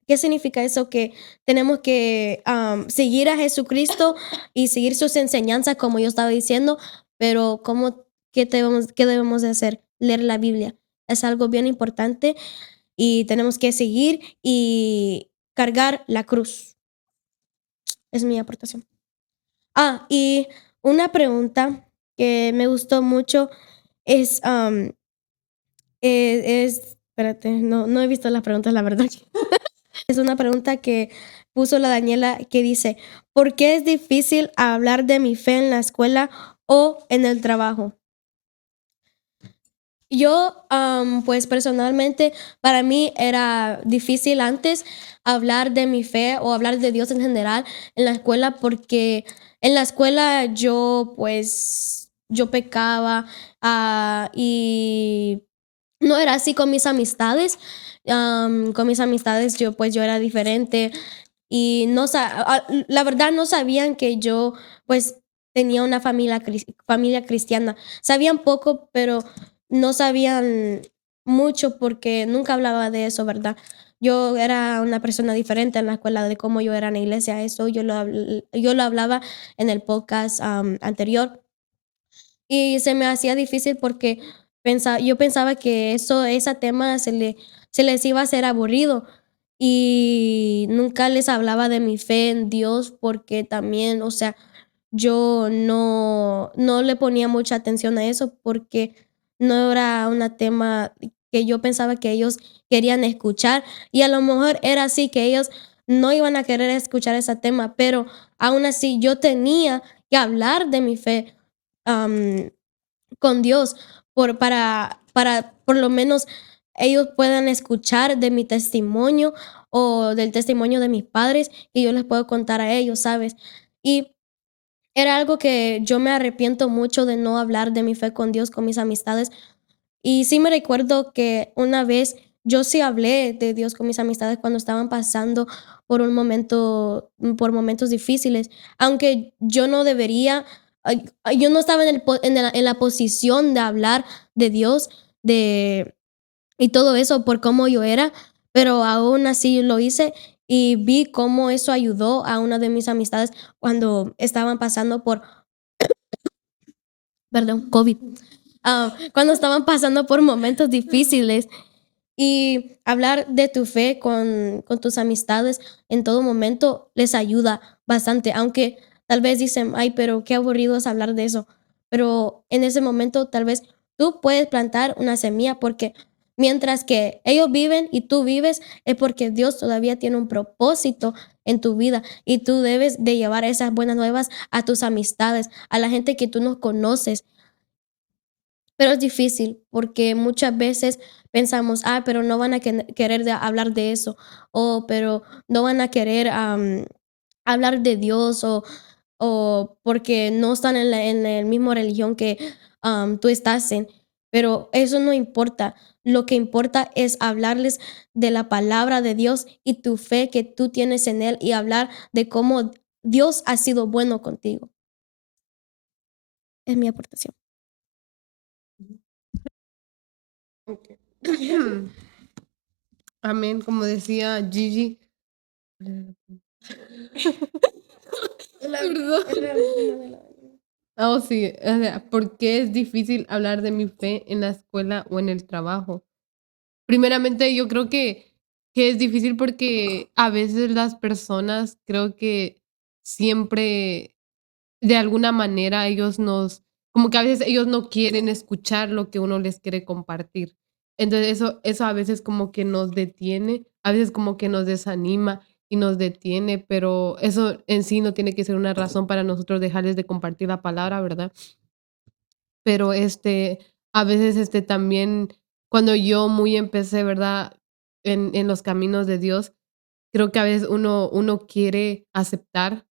¿Qué significa eso? Que tenemos que seguir a Jesucristo y seguir sus enseñanzas, como yo estaba diciendo, pero qué debemos de hacer? Leer la Biblia. Es algo bien importante y tenemos que seguir y cargar la cruz. Es mi aportación. Y una pregunta que me gustó mucho es, espérate, no he visto las preguntas, la verdad. Es una pregunta que puso la Daniela que dice, ¿por qué es difícil hablar de mi fe en la escuela o en el trabajo? Yo, pues personalmente, para mí era difícil antes hablar de mi fe o hablar de Dios en general en la escuela porque en la escuela yo pecaba y no era así con mis amistades. Con mis amistades yo era diferente y la verdad no sabían que yo pues tenía una familia cristiana. Sabían poco, pero no sabían mucho porque nunca hablaba de eso, ¿verdad? Yo era una persona diferente en la escuela de cómo yo era en la iglesia. Eso yo lo hablaba en el podcast anterior y se me hacía difícil porque yo pensaba que ese tema se les iba a hacer aburrido y nunca les hablaba de mi fe en Dios porque también, o sea, yo no le ponía mucha atención a eso porque no era un tema que yo pensaba que ellos querían escuchar y a lo mejor era así que ellos no iban a querer escuchar ese tema, pero aún así yo tenía que hablar de mi fe con Dios para por lo menos ellos puedan escuchar de mi testimonio o del testimonio de mis padres y yo les puedo contar a ellos, ¿sabes? Y era algo que yo me arrepiento mucho de no hablar de mi fe con Dios, con mis amistades. Y sí me recuerdo que una vez yo sí hablé de Dios con mis amistades cuando estaban pasando por momentos difíciles, aunque yo no debería, yo no estaba en la posición de hablar de Dios, y todo eso por cómo yo era, pero aún así lo hice y vi cómo eso ayudó a una de mis amistades cuando estaban pasando perdón, COVID, cuando estaban pasando por momentos difíciles y hablar de tu fe con tus amistades en todo momento les ayuda bastante, aunque tal vez dicen, ay, pero qué aburrido es hablar de eso. Pero en ese momento tal vez tú puedes plantar una semilla porque mientras que ellos viven y tú vives, es porque Dios todavía tiene un propósito en tu vida y tú debes de llevar esas buenas nuevas a tus amistades, a la gente que tú no conoces. Pero es difícil porque muchas veces pensamos, ah, pero no van a querer hablar de eso, o pero no van a querer hablar de Dios, o porque no están en la misma religión que tú estás en. Pero eso no importa. Lo que importa es hablarles de la palabra de Dios y tu fe que tú tienes en Él y hablar de cómo Dios ha sido bueno contigo. Es mi aportación. Ok. Amén, como decía Gigi. Perdón. Oh, sí, o sea, ¿por qué es difícil hablar de mi fe en la escuela o en el trabajo? Primeramente, yo creo que es difícil porque a veces las personas creo que siempre de alguna manera ellos nos, como que a veces ellos no quieren escuchar lo que uno les quiere compartir. Entonces eso a veces como que nos detiene, a veces como que nos desanima y nos detiene, pero eso en sí no tiene que ser una razón para nosotros dejarles de compartir la palabra, ¿verdad? Pero a veces también cuando yo muy empecé, ¿verdad? En los caminos de Dios, creo que a veces uno quiere aceptar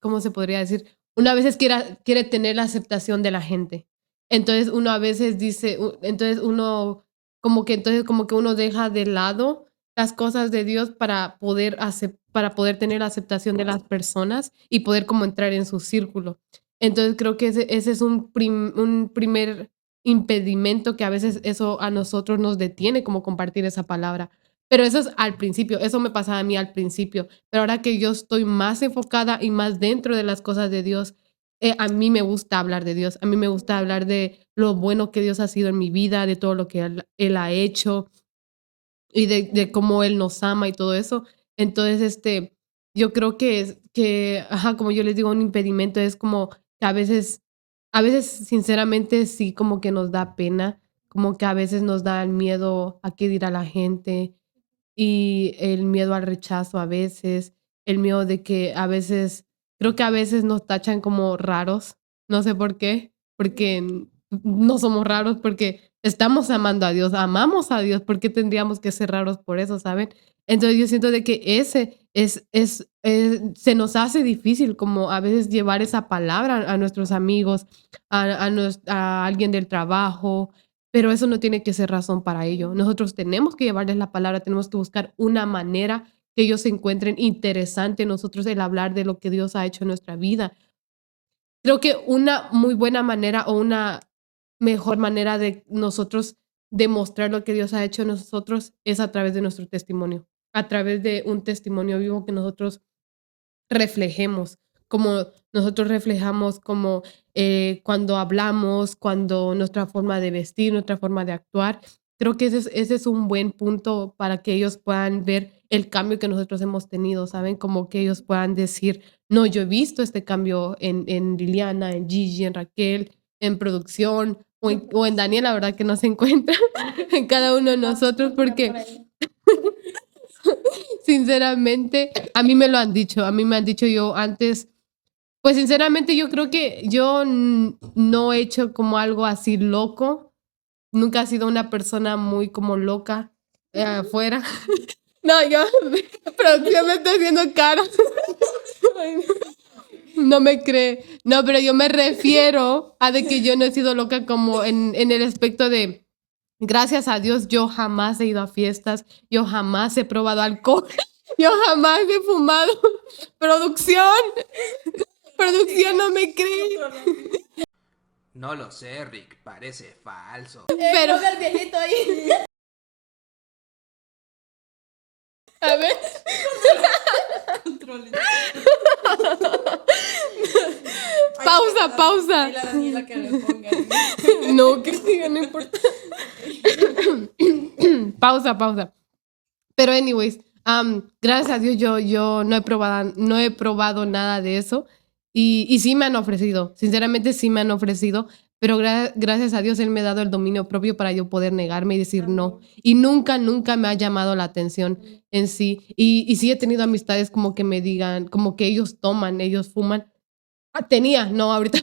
¿cómo se podría decir? Uno a veces quiere tener la aceptación de la gente. Entonces uno a veces dice, entonces uno, entonces como que uno deja de lado las cosas de Dios para poder tener la aceptación de las personas y poder como entrar en su círculo. Entonces creo que ese es un primer impedimento que a veces eso a nosotros nos detiene como compartir esa palabra. Pero eso es al principio, eso me pasaba a mí al principio. Pero ahora que yo estoy más enfocada y más dentro de las cosas de Dios, a mí me gusta hablar de Dios, a mí me gusta hablar de lo bueno que Dios ha sido en mi vida, de todo lo que Él ha hecho y de cómo Él nos ama y todo eso. Entonces, yo creo ajá, como yo les digo, un impedimento es como que a veces sinceramente sí como que nos da pena, como que a veces nos da el miedo a qué dirá la gente y el miedo al rechazo a veces, el miedo de que a veces, creo que a veces nos tachan como raros, no sé por qué, porque no somos raros, porque estamos amando a Dios, amamos a Dios, ¿por qué tendríamos que ser raros por eso, saben? Entonces yo siento de que se nos hace difícil como a veces llevar esa palabra a nuestros amigos, a alguien del trabajo, pero eso no tiene que ser razón para ello. Nosotros tenemos que llevarles la palabra, tenemos que buscar una manera que ellos se encuentren interesante en nosotros el hablar de lo que Dios ha hecho en nuestra vida. Creo que una muy buena manera o una mejor manera de nosotros demostrar lo que Dios ha hecho en nosotros es a través de nuestro testimonio, a través de un testimonio vivo que nosotros reflejemos, como nosotros reflejamos como cuando hablamos, cuando nuestra forma de vestir, nuestra forma de actuar. Creo que ese es un buen punto para que ellos puedan ver el cambio que nosotros hemos tenido, ¿saben? Como que ellos puedan decir, no, yo he visto este cambio en Liliana, en Gigi, en Raquel, en producción o en Daniel, la verdad que no se encuentra en cada uno de nosotros, porque sinceramente, a mí me lo han dicho, a mí me han dicho yo antes, pues sinceramente yo creo que yo no he hecho como algo así loco, nunca he sido una persona muy como loca afuera. No, producción me está haciendo cara. Ay, no me cree. No, pero yo me refiero a de que yo no he sido loca como en el aspecto de, gracias a Dios, yo jamás he ido a fiestas, yo jamás he probado alcohol, yo jamás he fumado. Producción, producción no me cree. No lo sé, Rick, parece falso. Pero el viejito ahí. a ver. Pausa. Y la Daniela que le ponga. No, que siga, no importa. Pausa. Pero anyways, Gracias a Dios yo no he probado nada de eso y sí me han ofrecido, sinceramente sí me han ofrecido, pero gracias a Dios Él me ha dado el dominio propio para yo poder negarme y decir no. Y nunca, nunca me ha llamado la atención en sí. Y sí he tenido amistades como que me digan, como que ellos toman, ellos fuman. Tenía, no, ahorita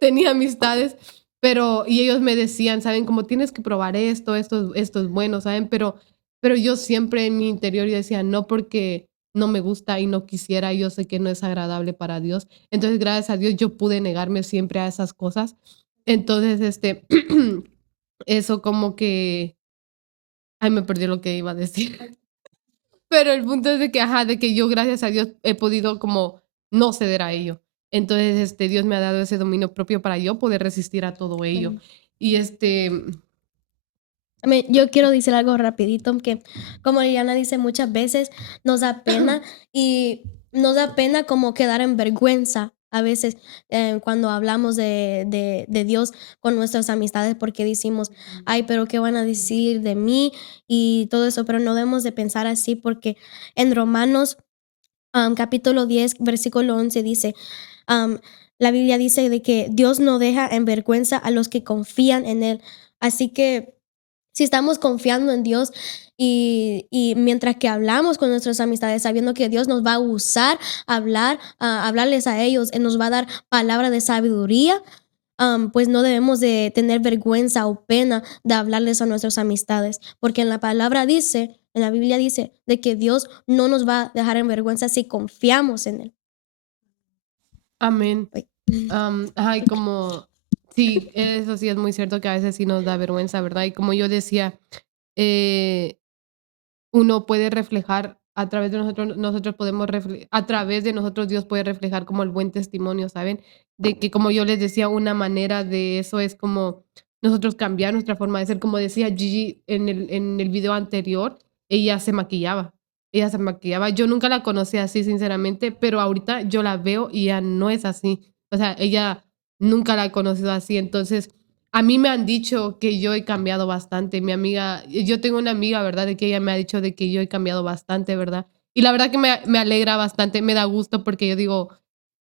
tenía amistades, pero y ellos me decían, ¿saben? Como tienes que probar esto es bueno, ¿saben? Pero yo siempre en mi interior yo decía, no porque no me gusta y no quisiera, yo sé que no es agradable para Dios. Entonces, gracias a Dios, yo pude negarme siempre a esas cosas. Entonces, eso como que, ay, me perdí lo que iba a decir. Pero el punto es de que, ajá, de que yo, gracias a Dios, he podido como no ceder a ello. Entonces, Dios me ha dado ese dominio propio para yo poder resistir a todo ello. Y Yo quiero decir algo rapidito, que como Liliana dice, muchas veces nos da pena y nos da pena como quedar en vergüenza a veces cuando hablamos de Dios con nuestras amistades porque decimos, ay, pero ¿qué van a decir de mí? Y todo eso, pero no debemos de pensar así porque en Romanos capítulo 10 versículo 11 dice, am, la Biblia dice de que Dios no deja en vergüenza a los que confían en Él. Así que si estamos confiando en Dios y mientras que hablamos con nuestras amistades, sabiendo que Dios nos va a usar hablarles a ellos, Él nos va a dar palabra de sabiduría, pues no debemos de tener vergüenza o pena de hablarles a nuestras amistades, porque en la palabra dice, en la Biblia dice, de que Dios no nos va a dejar en vergüenza si confiamos en Él. amén. Ay. Ay, como, sí, eso sí es muy cierto que a veces sí nos da vergüenza, ¿verdad? Y como yo decía, eh, uno puede reflejar a través de nosotros podemos a través de nosotros Dios puede reflejar como el buen testimonio, ¿saben? De que como yo les decía, una manera de eso es como nosotros cambiar nuestra forma de ser, como decía Gigi en el video anterior, ella se maquillaba, ella se maquillaba. Yo nunca la conocí así, sinceramente, pero ahorita yo la veo y ya no es así. O sea, ella nunca la he conocido así, entonces a mí me han dicho que yo he cambiado bastante. Mi amiga, yo tengo una amiga, ¿verdad? De que ella me ha dicho de que yo he cambiado bastante, ¿verdad? Y la verdad que me alegra bastante, me da gusto porque yo digo,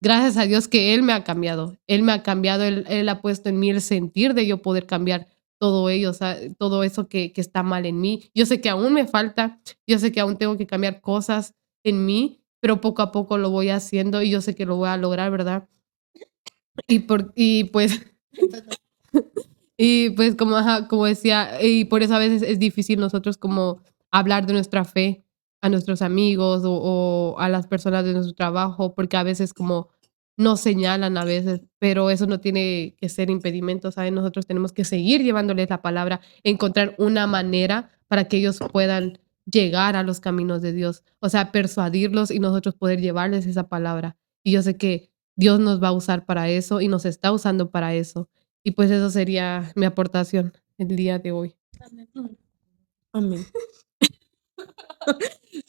gracias a Dios que Él me ha cambiado. Él me ha cambiado, Él ha puesto en mí el sentir de yo poder cambiar todo ello, o sea, todo eso que está mal en mí. Yo sé que aún me falta, yo sé que aún tengo que cambiar cosas en mí, pero poco a poco lo voy haciendo y yo sé que lo voy a lograr, ¿verdad? Y pues y pues como, ajá, como decía, y por eso a veces es difícil nosotros como hablar de nuestra fe a nuestros amigos o a las personas de nuestro trabajo, porque a veces como nos señalan a veces, pero eso no tiene que ser impedimento, ¿saben? Nosotros tenemos que seguir llevándoles la palabra, encontrar una manera para que ellos puedan llegar a los caminos de Dios, o sea, persuadirlos y nosotros poder llevarles esa palabra. Y yo sé que Dios nos va a usar para eso y nos está usando para eso. Y pues eso sería mi aportación el día de hoy. Amén.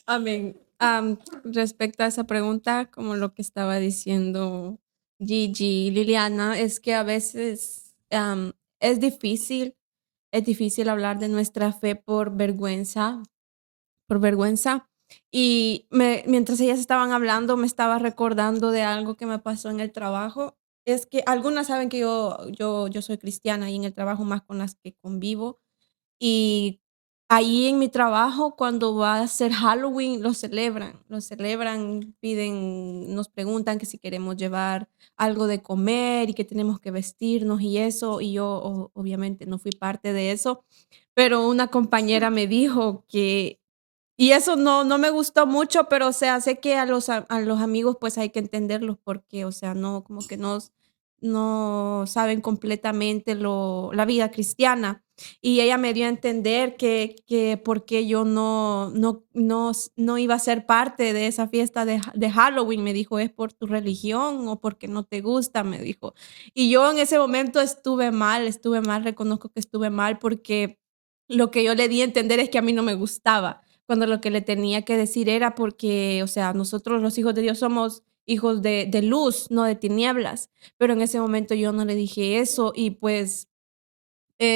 Amén. Respecto a esa pregunta, como lo que estaba diciendo Gigi, Liliana, es que a veces es difícil hablar de nuestra fe por vergüenza. Y mientras ellas estaban hablando, me estaba recordando de algo que me pasó en el trabajo. Es que algunas saben que yo soy cristiana y en el trabajo más con las que convivo. Y ahí en mi trabajo, cuando va a ser Halloween, lo celebran, piden, nos preguntan que si queremos llevar algo de comer y que tenemos que vestirnos y eso, y yo obviamente no fui parte de eso, pero una compañera me dijo que y eso no me gustó mucho, pero, o sea, sé que a los amigos, pues, hay que entenderlos porque, o sea, no, como que no saben completamente la vida cristiana. Y ella me dio a entender que por qué yo no iba a ser parte de esa fiesta de Halloween, me dijo: "¿Es por tu religión o porque no te gusta?", me dijo. Y yo en ese momento estuve mal, reconozco que estuve mal porque lo que yo le di a entender es que a mí no me gustaba cuando lo que le tenía que decir era porque, o sea, nosotros los hijos de Dios somos hijos de luz, no de tinieblas, pero en ese momento yo no le dije eso y pues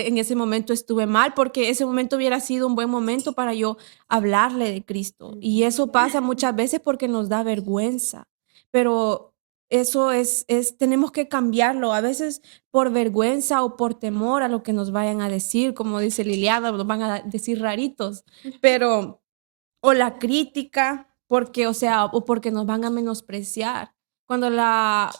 en ese momento estuve mal, porque ese momento hubiera sido un buen momento para yo hablarle de Cristo. Y eso pasa muchas veces porque nos da vergüenza, pero eso tenemos que cambiarlo. A veces por vergüenza o por temor a lo que nos vayan a decir, como dice Liliana, nos van a decir raritos, pero o la crítica, porque, o sea, o porque nos van a menospreciar. Cuando la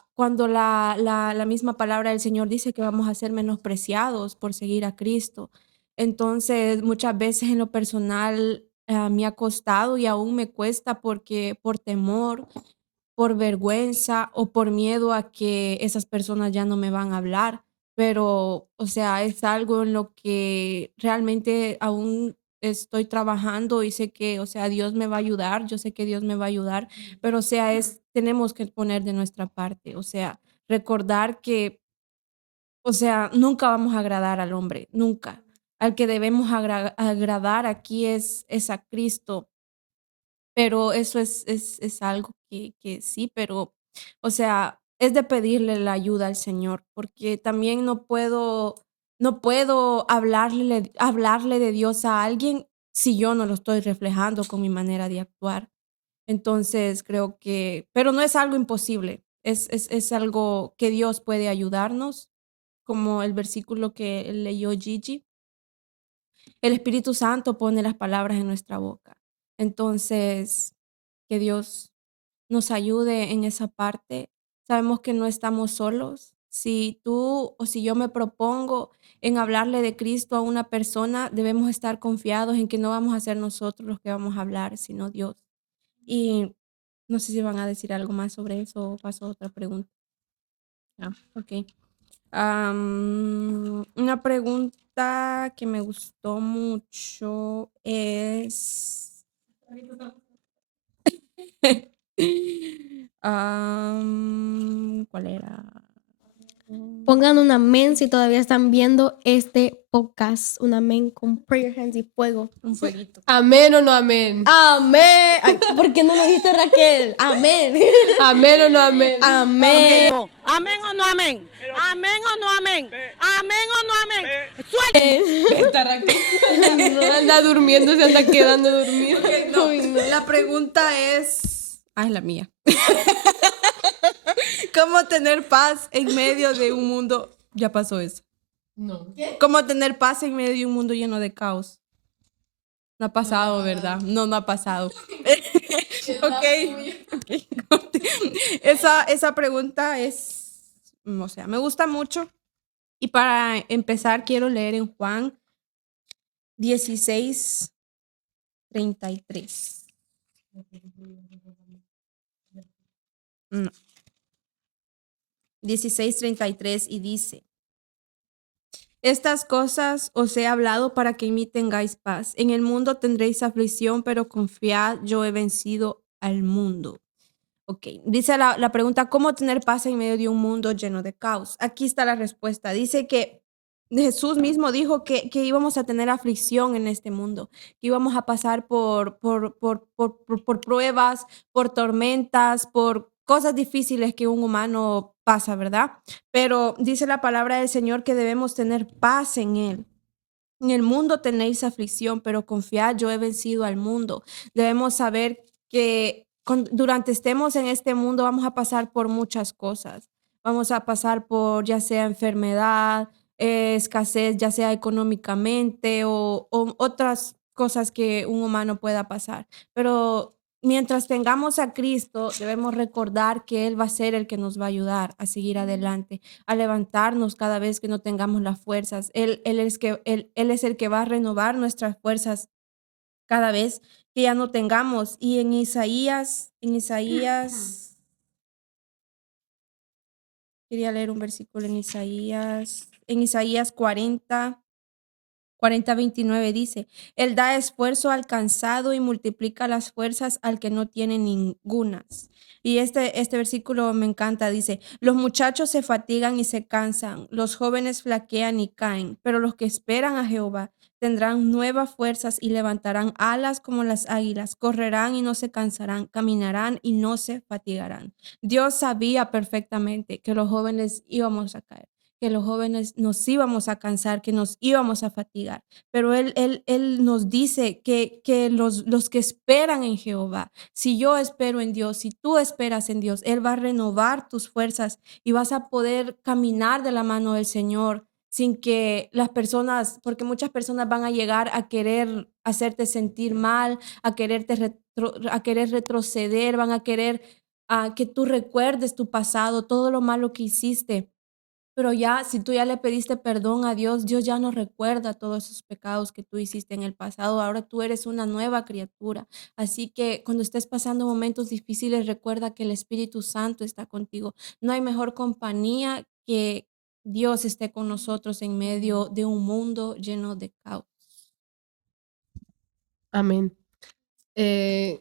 misma palabra del Señor dice que vamos a ser menospreciados por seguir a Cristo. Entonces, muchas veces en lo personal, me ha costado y aún me cuesta porque por temor, por vergüenza o por miedo a que esas personas ya no me van a hablar, pero, o sea, es algo en lo que realmente aún estoy trabajando y sé que, o sea, Dios me va a ayudar, yo sé que Dios me va a ayudar, pero, o sea, tenemos que poner de nuestra parte, o sea, recordar que, o sea, nunca vamos a agradar al hombre, nunca. Al que debemos agradar aquí es a Cristo, pero eso es algo que sí, pero, o sea, es de pedirle la ayuda al Señor, porque también no puedo hablarle de Dios a alguien si yo no lo estoy reflejando con mi manera de actuar. Entonces, creo que pero no es algo imposible, es algo que Dios puede ayudarnos, como el versículo que leyó Gigi. El Espíritu Santo pone las palabras en nuestra boca. Entonces, que Dios nos ayude en esa parte. Sabemos que no estamos solos. Si tú o si yo me propongo en hablarle de Cristo a una persona, debemos estar confiados en que no vamos a ser nosotros los que vamos a hablar, sino Dios. Y no sé si van a decir algo más sobre eso o paso a otra pregunta. Ah, ok. Una pregunta que me gustó mucho es ¿cuál era? Pongan un amén si todavía están viendo este podcast. Un amén con prayer hands y fuego. Un fueguito. ¿Amén o no amén? Amén. Ay, ¿por qué no lo dijiste, Raquel? Amén. ¿Amén o no amén? Amén. Amén o no amén. Amén o no amén. Amén o no amén. Esta Raquel no anda durmiendo, se anda quedando dormido. Uy, no. La pregunta es la mía. ¿Cómo tener paz en medio de un mundo? Ya pasó eso. No. ¿Cómo tener paz en medio de un mundo lleno de caos? No ha pasado, ¿verdad? No, no ha pasado. Ok. Esa pregunta o sea, me gusta mucho. Y para empezar, quiero leer en Juan 16:33. No. 16:33 y dice: Estas cosas os he hablado para que en mí tengáis paz. En el mundo tendréis aflicción, pero confiad, yo he vencido al mundo. Ok, dice la pregunta, ¿cómo tener paz en medio de un mundo lleno de caos? Aquí está la respuesta. Dice que Jesús mismo dijo que íbamos a tener aflicción en este mundo, que íbamos a pasar por pruebas, por tormentas, por cosas difíciles que un humano pasa, ¿verdad? Pero dice la palabra del Señor que debemos tener paz en Él. En el mundo tenéis aflicción, pero confiad, yo he vencido al mundo. Debemos saber que durante estemos en este mundo vamos a pasar por muchas cosas. Vamos a pasar por ya sea enfermedad, escasez, ya sea económicamente o otras cosas que un humano pueda pasar. Pero mientras tengamos a Cristo, debemos recordar que Él va a ser el que nos va a ayudar a seguir adelante, a levantarnos cada vez que no tengamos las fuerzas. Él es el que va a renovar nuestras fuerzas cada vez que ya no tengamos. Y en Isaías, quería leer un versículo en Isaías 40:29 dice, Él da esfuerzo al cansado y multiplica las fuerzas al que no tiene ningunas. Y este versículo me encanta, dice, los muchachos se fatigan y se cansan, los jóvenes flaquean y caen, pero los que esperan a Jehová tendrán nuevas fuerzas y levantarán alas como las águilas, correrán y no se cansarán, caminarán y no se fatigarán. Dios sabía perfectamente que los jóvenes íbamos a caer, que los jóvenes nos íbamos a cansar, que nos íbamos a fatigar, pero Él nos dice que los que esperan en Jehová, si yo espero en Dios, si tú esperas en Dios, Él va a renovar tus fuerzas y vas a poder caminar de la mano del Señor sin que las personas, porque muchas personas van a llegar a querer hacerte sentir mal, a querer retroceder, van a querer que tú recuerdes tu pasado, todo lo malo que hiciste. Pero ya, si tú ya le pediste perdón a Dios, Dios ya no recuerda todos esos pecados que tú hiciste en el pasado. Ahora tú eres una nueva criatura. Así que cuando estés pasando momentos difíciles, recuerda que el Espíritu Santo está contigo. No hay mejor compañía que Dios esté con nosotros en medio de un mundo lleno de caos. Amén.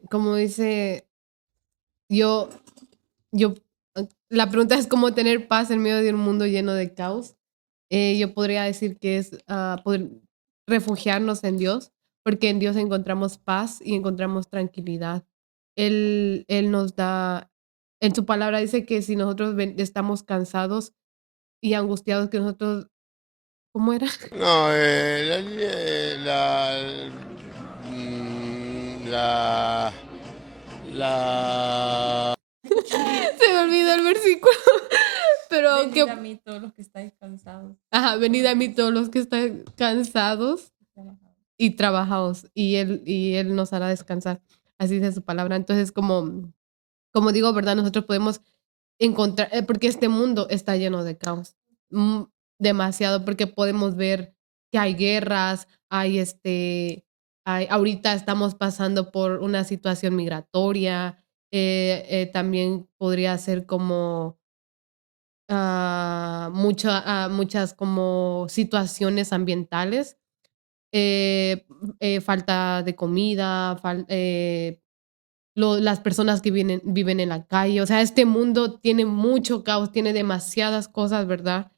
Como dice, yo, yo, la pregunta es cómo tener paz en medio de un mundo lleno de caos. Yo podría decir que es poder refugiarnos en Dios, porque en Dios encontramos paz y encontramos tranquilidad. Él nos da, en su palabra dice que si nosotros estamos cansados y angustiados, que nosotros, ¿cómo era? No, la, la, Se me olvidó el versículo, pero Venid que, a mí todos los que estáis cansados. ajá, venid a mí todos los que están cansados y trabajados, y él nos hará descansar. Así dice su palabra. Entonces, como digo, ¿verdad? Nosotros podemos encontrar, porque este mundo está lleno de caos, mm, demasiado, porque podemos ver que hay guerras, ahorita estamos pasando por una situación migratoria, también podría ser como muchas como situaciones ambientales, falta de comida, las personas que viven en la calle. O sea, este mundo tiene mucho caos, tiene demasiadas cosas, ¿verdad?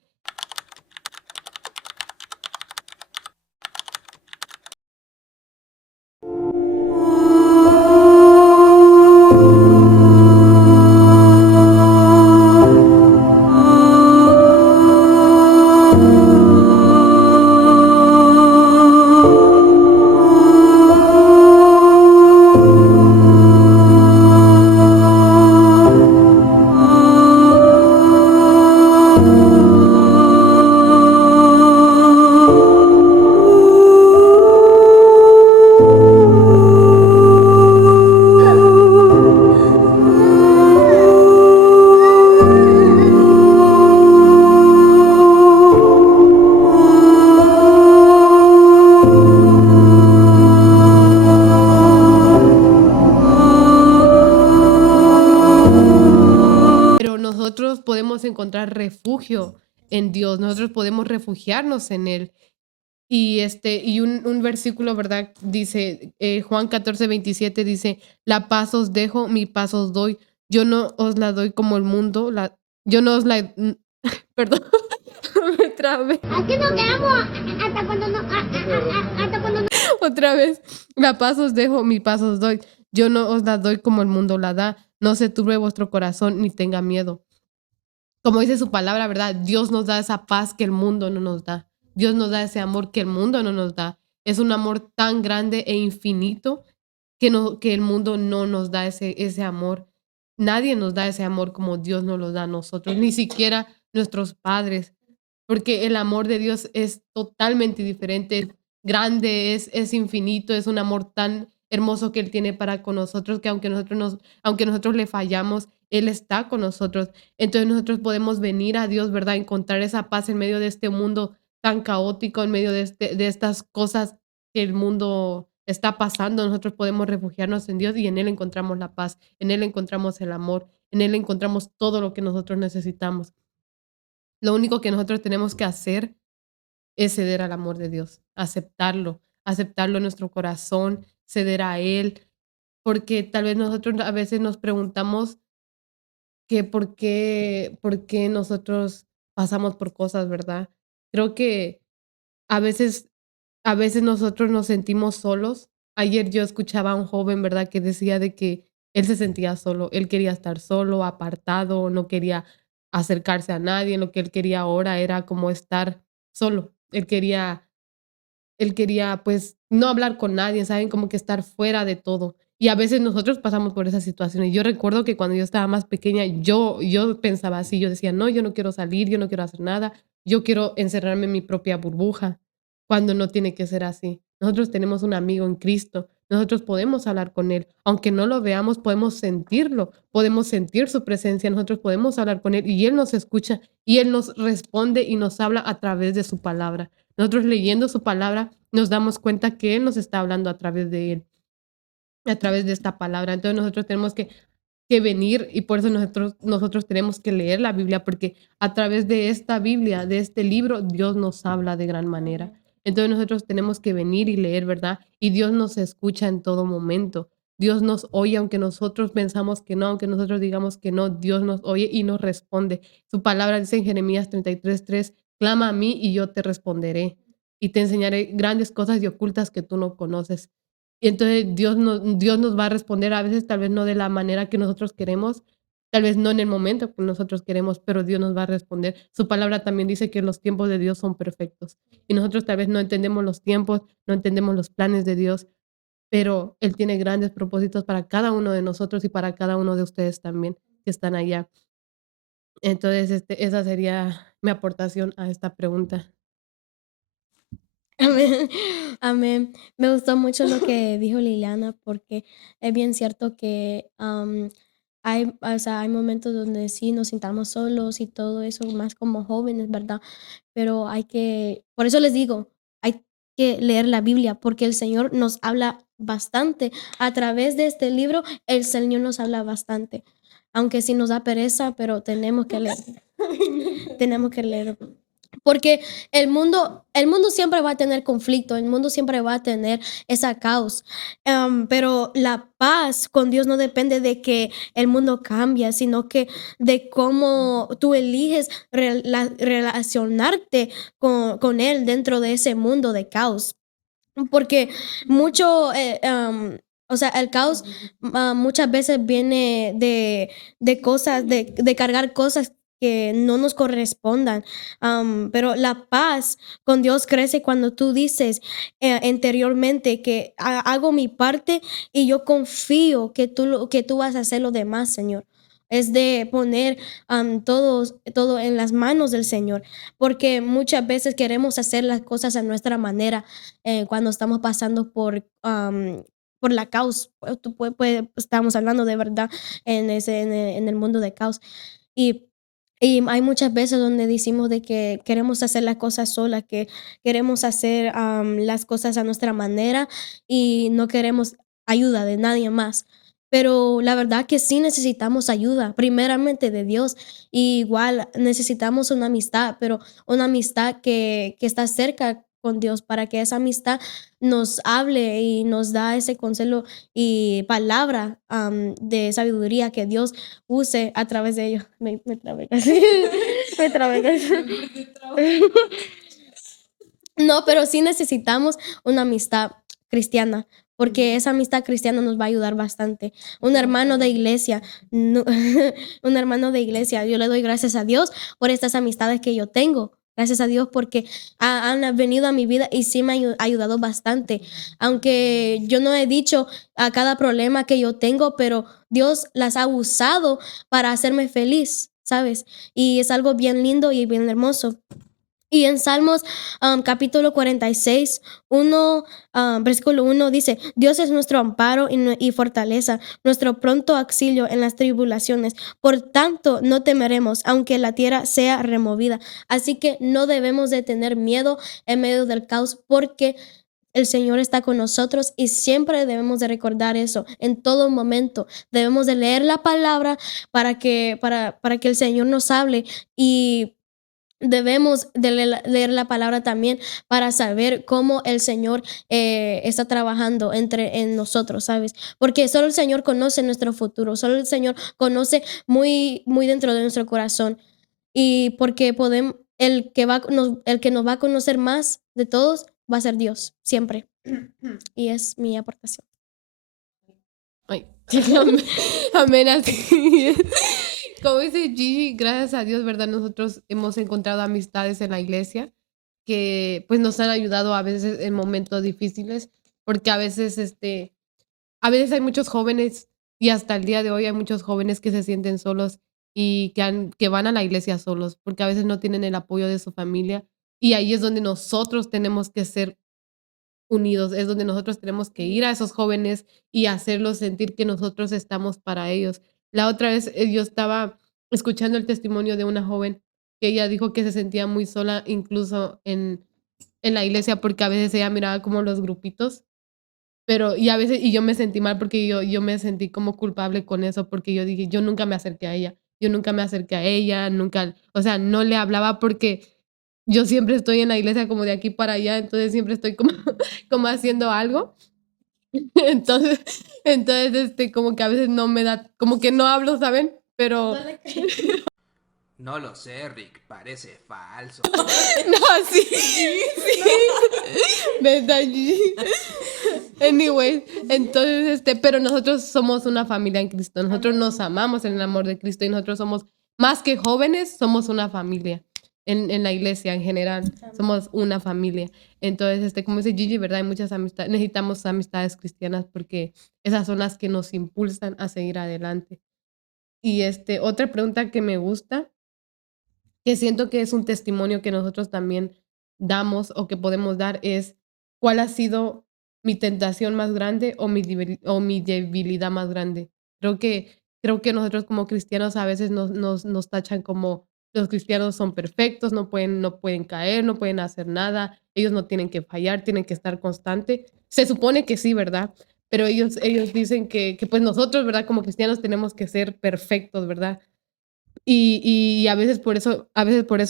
Pero nosotros podemos encontrar refugio en Dios, nosotros podemos refugiarnos en Él. Y un versículo, ¿verdad? Dice, Juan 14:27 dice, la paz os dejo, mi paz os doy. Yo no os la doy como el mundo, yo no os la, perdón, me trabé. Aquí nos quedamos hasta cuando no, hasta cuando no. Otra vez, la paz os dejo, mi paz os doy. Yo no os la doy como el mundo la da. No se turbe vuestro corazón ni tenga miedo. Como dice su palabra, ¿verdad? Dios nos da esa paz que el mundo no nos da. Dios nos da ese amor que el mundo no nos da. Es un amor tan grande e infinito que el mundo no nos da ese amor. Nadie nos da ese amor como Dios nos lo da a nosotros, ni siquiera nuestros padres, porque el amor de Dios es totalmente diferente, es grande, es infinito, es un amor tan hermoso que Él tiene para con nosotros, que aunque nosotros le fallamos, Él está con nosotros. Entonces nosotros podemos venir a Dios, ¿verdad? Encontrar esa paz en medio de este mundo tan caótico, en medio de estas cosas que el mundo está pasando. Nosotros podemos refugiarnos en Dios y en Él encontramos la paz, en Él encontramos el amor, en Él encontramos todo lo que nosotros necesitamos. Lo único que nosotros tenemos que hacer es ceder al amor de Dios, aceptarlo en nuestro corazón, ceder a Él, porque tal vez nosotros a veces nos preguntamos que por qué nosotros pasamos por cosas, ¿verdad? Creo que a veces, a veces nosotros nos sentimos solos. Ayer yo escuchaba a un joven, ¿verdad? Que decía de que él se sentía solo, él quería estar solo, apartado, no quería acercarse a nadie, lo que él quería ahora era como estar solo. Él quería, pues, no hablar con nadie, ¿saben? Como que estar fuera de todo. Y a veces nosotros pasamos por esas situaciones. Yo recuerdo que cuando yo estaba más pequeña, yo pensaba así, yo decía: "No, yo no quiero salir, yo no quiero hacer nada, yo quiero encerrarme en mi propia burbuja", cuando no tiene que ser así. Nosotros tenemos un amigo en Cristo, nosotros podemos hablar con él, aunque no lo veamos, podemos sentirlo, podemos sentir su presencia, nosotros podemos hablar con él y él nos escucha y él nos responde y nos habla a través de su palabra. Nosotros leyendo su palabra nos damos cuenta que Él nos está hablando a través de Él, a través de esta palabra. Entonces nosotros tenemos que venir y por eso nosotros tenemos que leer la Biblia, porque a través de esta Biblia, de este libro, Dios nos habla de gran manera. Entonces nosotros tenemos que venir y leer, ¿verdad? Y Dios nos escucha en todo momento. Dios nos oye, aunque nosotros pensamos que no, aunque nosotros digamos que no, Dios nos oye y nos responde. Su palabra dice en Jeremías 33:3, clama a mí y yo te responderé y te enseñaré grandes cosas y ocultas que tú no conoces. Y entonces Dios nos va a responder, a veces tal vez no de la manera que nosotros queremos, tal vez no en el momento que nosotros queremos, pero Dios nos va a responder. Su palabra también dice que los tiempos de Dios son perfectos. Y nosotros tal vez no entendemos los tiempos, no entendemos los planes de Dios, pero Él tiene grandes propósitos para cada uno de nosotros y para cada uno de ustedes también que están allá. Entonces, esa sería mi aportación a esta pregunta. Amén, amén. Me gustó mucho lo que dijo Liliana, porque es bien cierto que, hay, o sea, hay momentos donde sí nos sintamos solos y todo eso, más como jóvenes, ¿verdad? Pero hay que por eso les digo, hay que leer la Biblia, porque el Señor nos habla bastante. A través de este libro, el Señor nos habla bastante, aunque sí nos da pereza, pero tenemos que leer. Tenemos que leer. Porque el mundo siempre va a tener conflicto, el mundo siempre va a tener esa caos, pero la paz con Dios no depende de que el mundo cambie, sino que de cómo tú eliges relacionarte con Él dentro de ese mundo de caos. Porque mucho, o sea, el caos muchas veces viene de cosas, de cargar cosas que no nos correspondan. Pero la paz con Dios crece cuando tú dices interiormente que hago mi parte y yo confío que que tú vas a hacer lo demás, Señor. Es de poner todo en las manos del Señor, porque muchas veces queremos hacer las cosas a nuestra manera cuando estamos pasando por la caos. Estamos hablando de verdad en el mundo de caos. Y, y hay muchas veces donde decimos de que queremos hacer las cosas solas, que queremos hacer las cosas a nuestra manera y no queremos ayuda de nadie más. Pero la verdad que sí necesitamos ayuda, primeramente de Dios. Y igual necesitamos una amistad, pero una amistad que está cerca con Dios para que esa amistad nos hable y nos da ese consejo y palabra de sabiduría que Dios use a través de ellos. Me trabé casi. Me trabé casi. No, pero sí necesitamos una amistad cristiana, porque esa amistad cristiana nos va a ayudar bastante. Un hermano de iglesia, no un hermano de iglesia, yo le doy gracias a Dios por estas amistades que yo tengo. Gracias a Dios porque han venido a mi vida y sí me han ayudado bastante. Aunque yo no he dicho a cada problema que yo tengo, pero Dios las ha usado para hacerme feliz, ¿sabes? Y es algo bien lindo y bien hermoso. Y en Salmos capítulo 46, versículo 1 dice, Dios es nuestro amparo y fortaleza, nuestro pronto auxilio en las tribulaciones. Por tanto, no temeremos, aunque la tierra sea removida. Así que no debemos de tener miedo en medio del caos, porque el Señor está con nosotros y siempre debemos de recordar eso en todo momento. Debemos de leer la palabra para que el Señor nos hable y debemos de leer la palabra también para saber cómo el Señor está trabajando en nosotros, ¿sabes? Porque solo el Señor conoce nuestro futuro, solo el Señor conoce muy, muy dentro de nuestro corazón. Y porque el que nos va a conocer más de todos va a ser Dios, siempre. Y es mi aportación. Ay, amén, amén, así es. Como dice Gigi, gracias a Dios, ¿verdad? Nosotros hemos encontrado amistades en la iglesia que pues nos han ayudado a veces en momentos difíciles, porque a veces hay muchos jóvenes y hasta el día de hoy hay muchos jóvenes que se sienten solos y que van a la iglesia solos, porque a veces no tienen el apoyo de su familia y ahí es donde nosotros tenemos que ser unidos, es donde nosotros tenemos que ir a esos jóvenes y hacerlos sentir que nosotros estamos para ellos. La otra vez yo estaba escuchando el testimonio de una joven que ella dijo que se sentía muy sola incluso en la iglesia porque a veces ella miraba como los grupitos, pero y a veces y yo me sentí mal porque yo me sentí como culpable con eso porque yo dije, yo nunca me acerqué a ella, yo nunca me acerqué a ella, nunca, o sea, no le hablaba porque yo siempre estoy en la iglesia como de aquí para allá, entonces siempre estoy como, como haciendo algo. Entonces, como que a veces no me da, como que no hablo, ¿saben? Pero, No le creo. No lo sé, Rick, parece falso. no, sí, sí. ¿Verdad, Gigi? Anyway, entonces, pero nosotros somos una familia en Cristo, nosotros nos amamos en el amor de Cristo y nosotros somos, más que jóvenes, somos una familia. En la iglesia en general, somos una familia. Entonces, como dice Gigi, ¿verdad? Hay muchas amistades, necesitamos amistades cristianas porque esas son las que nos impulsan a seguir adelante. Y otra pregunta que me gusta, que siento que es un testimonio que nosotros también damos o que podemos dar es, ¿cuál ha sido mi tentación más grande o mi debilidad más grande? Creo que nosotros como cristianos a veces nos tachan como los cristianos son perfectos, no pueden caer, no pueden hacer nada, ellos no tienen que fallar, tienen que estar constante. Se supone que sí, ¿verdad? Pero ellos dicen que pues nosotros, ¿verdad? Como cristianos tenemos que ser perfectos, ¿verdad? Y a veces por eso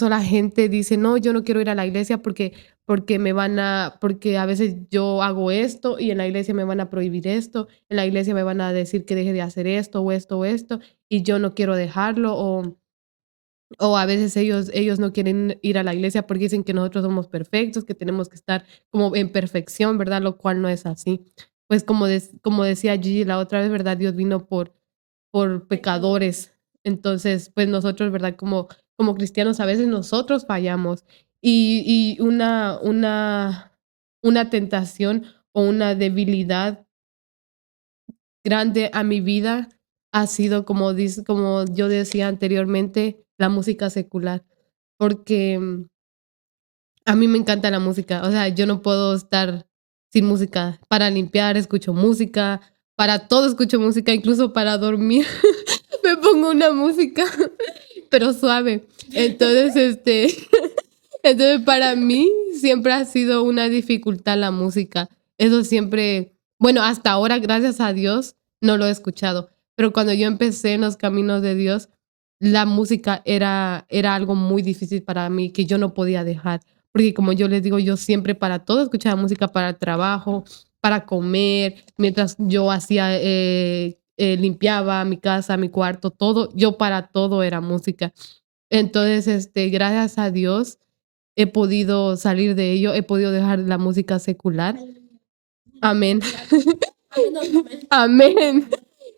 la gente dice: "No, yo no quiero ir a la iglesia porque a veces yo hago esto y en la iglesia me van a prohibir esto, en la iglesia me van a decir que deje de hacer esto, o esto, o esto, y yo no quiero dejarlo", o a veces ellos no quieren ir a la iglesia porque dicen que nosotros somos perfectos, que tenemos que estar como en perfección, ¿verdad? Lo cual no es así. Pues como decía Gigi la otra vez, ¿verdad? Dios vino por pecadores. Entonces, pues nosotros, ¿verdad? Como cristianos a veces nosotros fallamos y una tentación o una debilidad grande a mi vida ha sido, como yo decía anteriormente, la música secular, porque a mí me encanta la música, o sea, yo no puedo estar sin música. Para limpiar escucho música, para todo escucho música, incluso para dormir me pongo una música, pero suave. Entonces, entonces para mí siempre ha sido una dificultad la música. Eso siempre, bueno, hasta ahora, gracias a Dios, no lo he escuchado, pero cuando yo empecé en los caminos de Dios, la música era algo muy difícil para mí que yo no podía dejar. Porque como yo les digo, yo siempre para todo escuchaba música, para el trabajo, para comer, mientras yo limpiaba mi casa, mi cuarto, todo, yo para todo era música. Entonces, gracias a Dios he podido salir de ello, he podido dejar la música secular. Amén. Amén.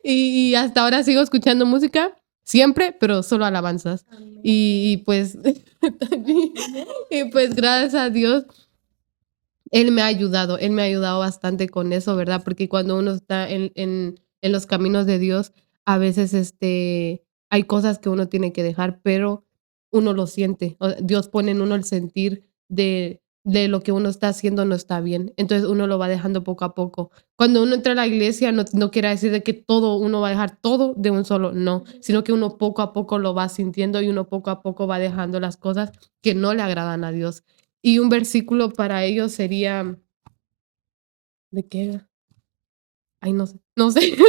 Y hasta ahora sigo escuchando música, siempre, pero solo alabanzas. Y pues, y pues gracias a Dios, Él me ha ayudado bastante con eso, ¿verdad? Porque cuando uno está en los caminos de Dios, a veces hay cosas que uno tiene que dejar, pero uno lo siente. Dios pone en uno el sentir de lo que uno está haciendo no está bien. Entonces uno lo va dejando poco a poco. Cuando uno entra a la iglesia, no quiere decir de que todo, uno va a dejar todo de un solo, no, sino que uno poco a poco lo va sintiendo y uno poco a poco va dejando las cosas que no le agradan a Dios. Y un versículo para ellos sería, ¿de qué era? Ay, no sé,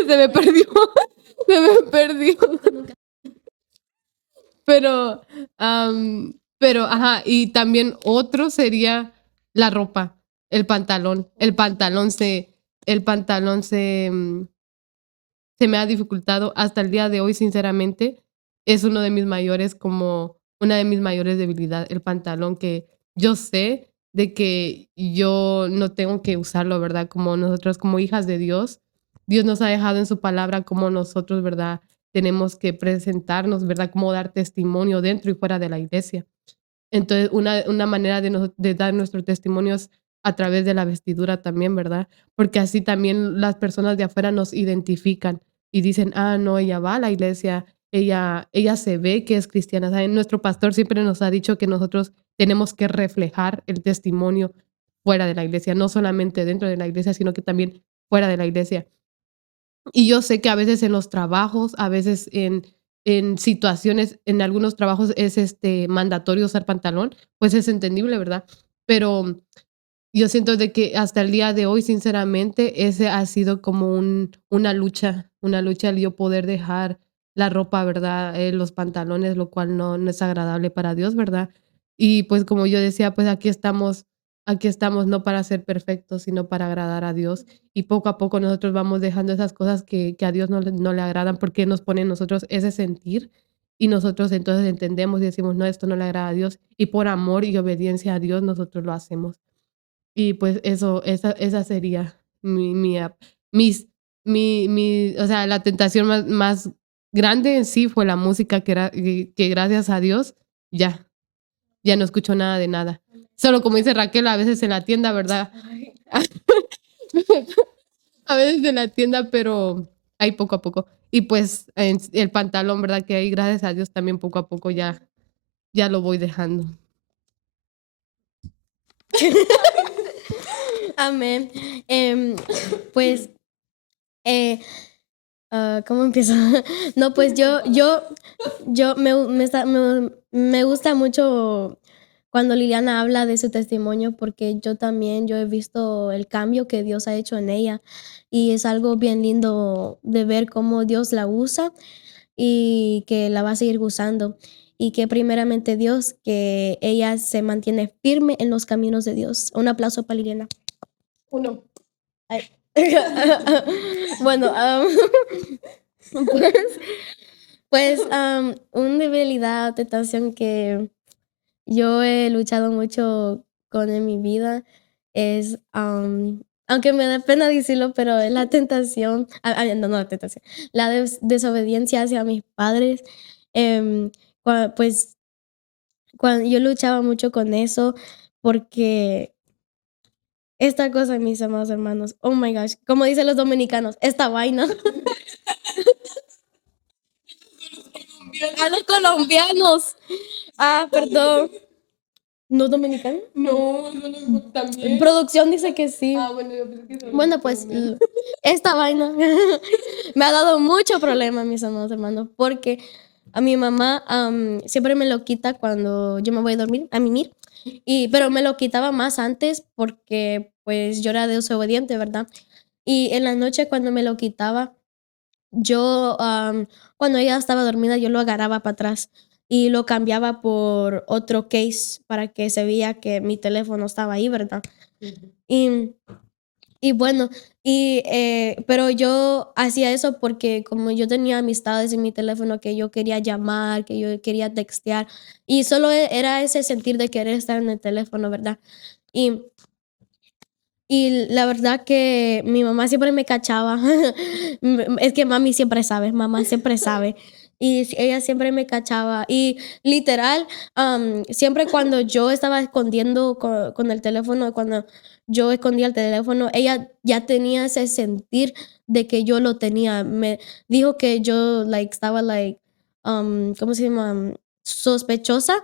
se me perdió, se me perdió. Pero, ajá, y también otro sería la ropa, el pantalón. Se me ha dificultado hasta el día de hoy, sinceramente, es una de mis mayores debilidades, el pantalón, que yo sé de que yo no tengo que usarlo, ¿verdad? Como nosotros, como hijas de Dios, Dios nos ha dejado en su palabra como nosotros, ¿verdad? tenemos que presentarnos, ¿verdad? Cómo dar testimonio dentro y fuera de la iglesia. Entonces, una manera de dar nuestro testimonio es a través de la vestidura también, ¿verdad? Porque así también las personas de afuera nos identifican y dicen, ah, no, ella va a la iglesia, ella se ve que es cristiana. ¿Saben? Nuestro pastor siempre nos ha dicho que nosotros tenemos que reflejar el testimonio fuera de la iglesia, no solamente dentro de la iglesia, sino que también fuera de la iglesia. Y yo sé que a veces en los trabajos, a veces en situaciones, en algunos trabajos es, mandatorio usar pantalón, pues es entendible, ¿verdad? Pero yo siento de que hasta el día de hoy, sinceramente, ese ha sido como una lucha el yo poder dejar la ropa, ¿verdad? Los pantalones, lo cual no es agradable para Dios, ¿verdad? Y pues como yo decía, pues aquí estamos no para ser perfectos, sino para agradar a Dios. Y poco a poco nosotros vamos dejando esas cosas que a Dios no le agradan porque nos pone en nosotros ese sentir y nosotros entonces entendemos y decimos, no, esto no le agrada a Dios. Y por amor y obediencia a Dios nosotros lo hacemos. Y pues esa sería mi ap mis mi o sea, la tentación más grande en sí fue la música que gracias a Dios ya ya no escucho nada de nada. Solo como dice Raquel, a veces en la tienda, ¿verdad? A veces en la tienda, pero ahí poco a poco. Y pues, el pantalón, ¿verdad? Que ahí, gracias a Dios, también poco a poco ya lo voy dejando. Amén. Pues, ¿cómo empiezo? No, pues yo me gusta mucho cuando Liliana habla de su testimonio porque yo he visto el cambio que Dios ha hecho en ella y es algo bien lindo de ver cómo Dios la usa y que la va a seguir usando y que primeramente Dios, que ella se mantiene firme en los caminos de Dios. Un aplauso para Liliana. Uno. Ay. Bueno, pues, una debilidad, tentación que yo he luchado mucho con en mi vida es, aunque me da pena decirlo, pero es la tentación, no la tentación, la desobediencia hacia mis padres. Em, pues yo luchaba mucho con eso porque esta cosa, mis amados hermanos, oh my gosh, como dicen los dominicanos, esta vaina. A los colombianos. Perdón. ¿No dominicano? No, también. Producción dice que sí. Bueno, yo pensé que solo Bueno, los pues colombianos. esta vaina me ha dado mucho problema, mis amados hermanos, porque a mi mamá siempre me lo quita cuando yo me voy a dormir, a mimir, pero me lo quitaba más antes porque pues yo era desobediente, ¿verdad? Y en la noche cuando me lo quitaba, yo, cuando ella estaba dormida, yo lo agarraba para atrás y lo cambiaba por otro case para que se veía que mi teléfono estaba ahí, ¿verdad? Ujú. Y y bueno, pero yo hacía eso porque como yo tenía amistades en mi teléfono que yo quería llamar, que yo quería textear, y solo era ese sentir de querer estar en el teléfono, ¿verdad? Y y la verdad que mi mamá siempre me cachaba. Es que mami siempre sabe, mamá siempre sabe. Y ella siempre me cachaba. Y literal, siempre cuando yo estaba escondiendo con el teléfono, cuando yo escondía el teléfono, ella ya tenía ese sentir de que yo lo tenía. Me dijo que yo estaba ¿cómo se llama? Sospechosa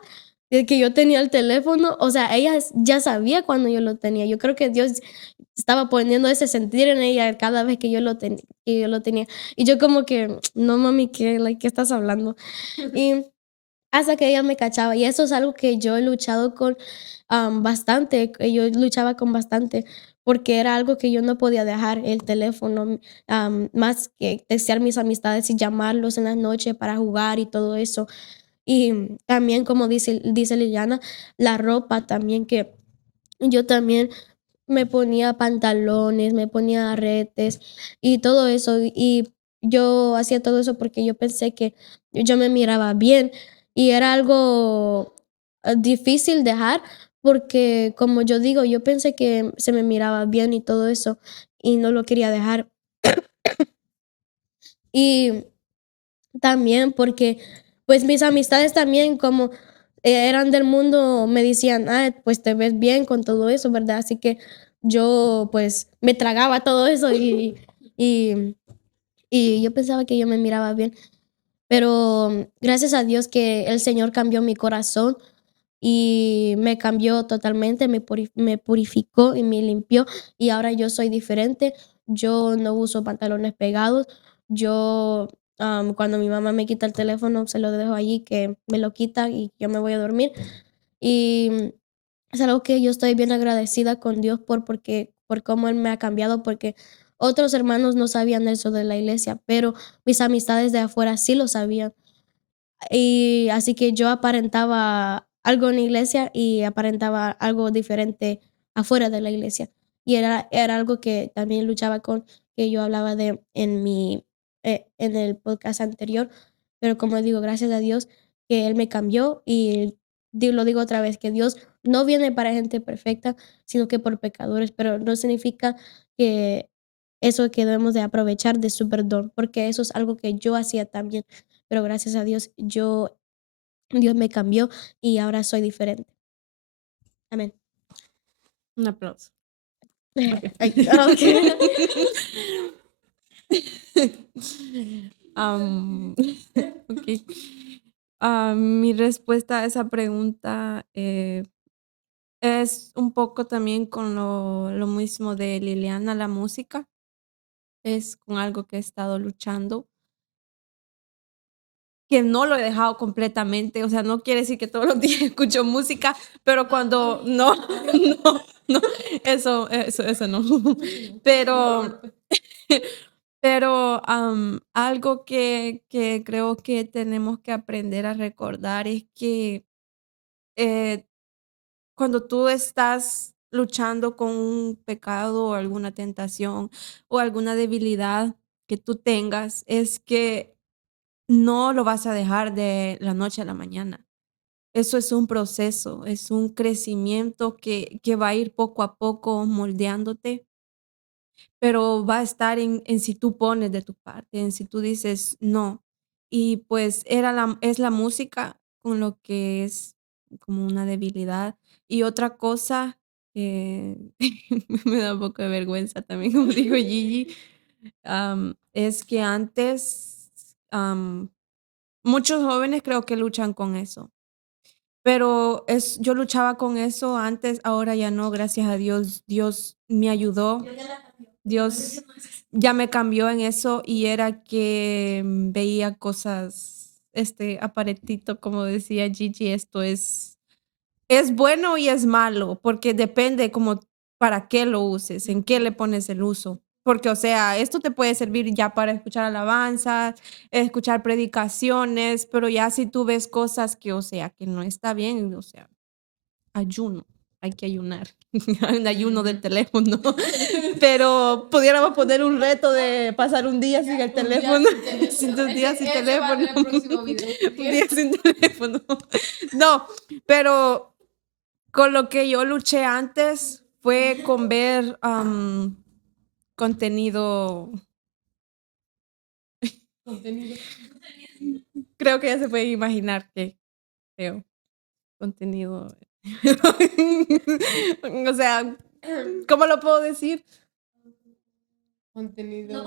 de que yo tenía el teléfono. O sea, ella ya sabía cuando yo lo tenía. Yo creo que Dios estaba poniendo ese sentir en ella cada vez que que yo lo tenía. Y yo como que, no mami, ¿qué estás hablando? Y hasta que ella me cachaba. Y eso es algo que yo he luchado con bastante, que yo luchaba con bastante, porque era algo que yo no podía dejar, el teléfono, más que textear mis amistades y llamarlos en la noche para jugar y todo eso. Y también, como dice Liliana, la ropa también, que yo también me ponía pantalones, me ponía aretes y todo eso. Y yo hacía todo eso porque yo pensé que yo me miraba bien y era algo difícil dejar porque, como yo digo, yo pensé que se me miraba bien y todo eso y no lo quería dejar. Y También porque, pues, mis amistades también como, eran del mundo, me decían: "Ah, pues te ves bien con todo eso", ¿verdad? Así que yo, pues, me tragaba todo eso y y yo pensaba que yo me miraba bien, pero gracias a Dios que el Señor cambió mi corazón y me cambió totalmente, me purificó y me limpió, y ahora yo soy diferente. Yo no uso pantalones pegados. Yo, cuando mi mamá me quita el teléfono, se lo dejo allí, que me lo quita y yo me voy a dormir. Y es algo que yo estoy bien agradecida con Dios por cómo Él me ha cambiado, porque otros hermanos no sabían eso de la iglesia, pero mis amistades de afuera sí lo sabían. Y así que yo aparentaba algo en la iglesia y aparentaba algo diferente afuera de la iglesia. Y era algo que también luchaba con, que yo hablaba de en el podcast anterior. Pero como digo, gracias a Dios que Él me cambió y lo digo otra vez, que Dios no viene para gente perfecta, sino que por pecadores, pero no significa que eso que debemos de aprovechar de su perdón, porque eso es algo que yo hacía también, pero gracias a Dios, Dios me cambió y ahora soy diferente. Amén. Un aplauso. Ay, okey. Am, okey. Mi respuesta a esa pregunta, es un poco también con lo mismo de Liliana, la música. Es con algo que he estado luchando, que no lo he dejado completamente, o sea, no quiere decir que todos los días escucho música, pero cuando no, no, no, eso no. Pero pero, algo que creo que tenemos que aprender a recordar es que, eh, cuando tú estás luchando con un pecado o alguna tentación o alguna debilidad que tú tengas, es que no lo vas a dejar de la noche a la mañana. Eso es un proceso, es un crecimiento que va a ir poco a poco moldeándote, pero va a estar en si tú pones de tu parte, en si tú dices no. Y pues es la música con lo que es como una debilidad. Y otra cosa que me da un poco de vergüenza también, como dijo Gigi, es que antes, muchos jóvenes creo que luchan con eso. Pero yo luchaba con eso antes, ahora ya no, gracias a Dios. Dios me ayudó. Dios ya me cambió en eso y era que veía cosas, aparatito, como decía Gigi, esto es bueno y es malo, porque depende como para qué lo uses, en qué le pones el uso. Porque, o sea, esto te puede servir ya para escuchar alabanzas, escuchar predicaciones, pero ya si tú ves cosas que, o sea, que no está bien, o sea, ayuno, hay que ayunar. Un ayuno del teléfono. Pero pudiéramos poner un reto de pasar un día sin el teléfono. Sin 2 días sin teléfono. Un día sin teléfono. No, pero con lo que yo luché antes fue con ver contenido. Creo que ya se pueden imaginar que creo. Contenido. O sea, ¿cómo lo puedo decir? Contenido.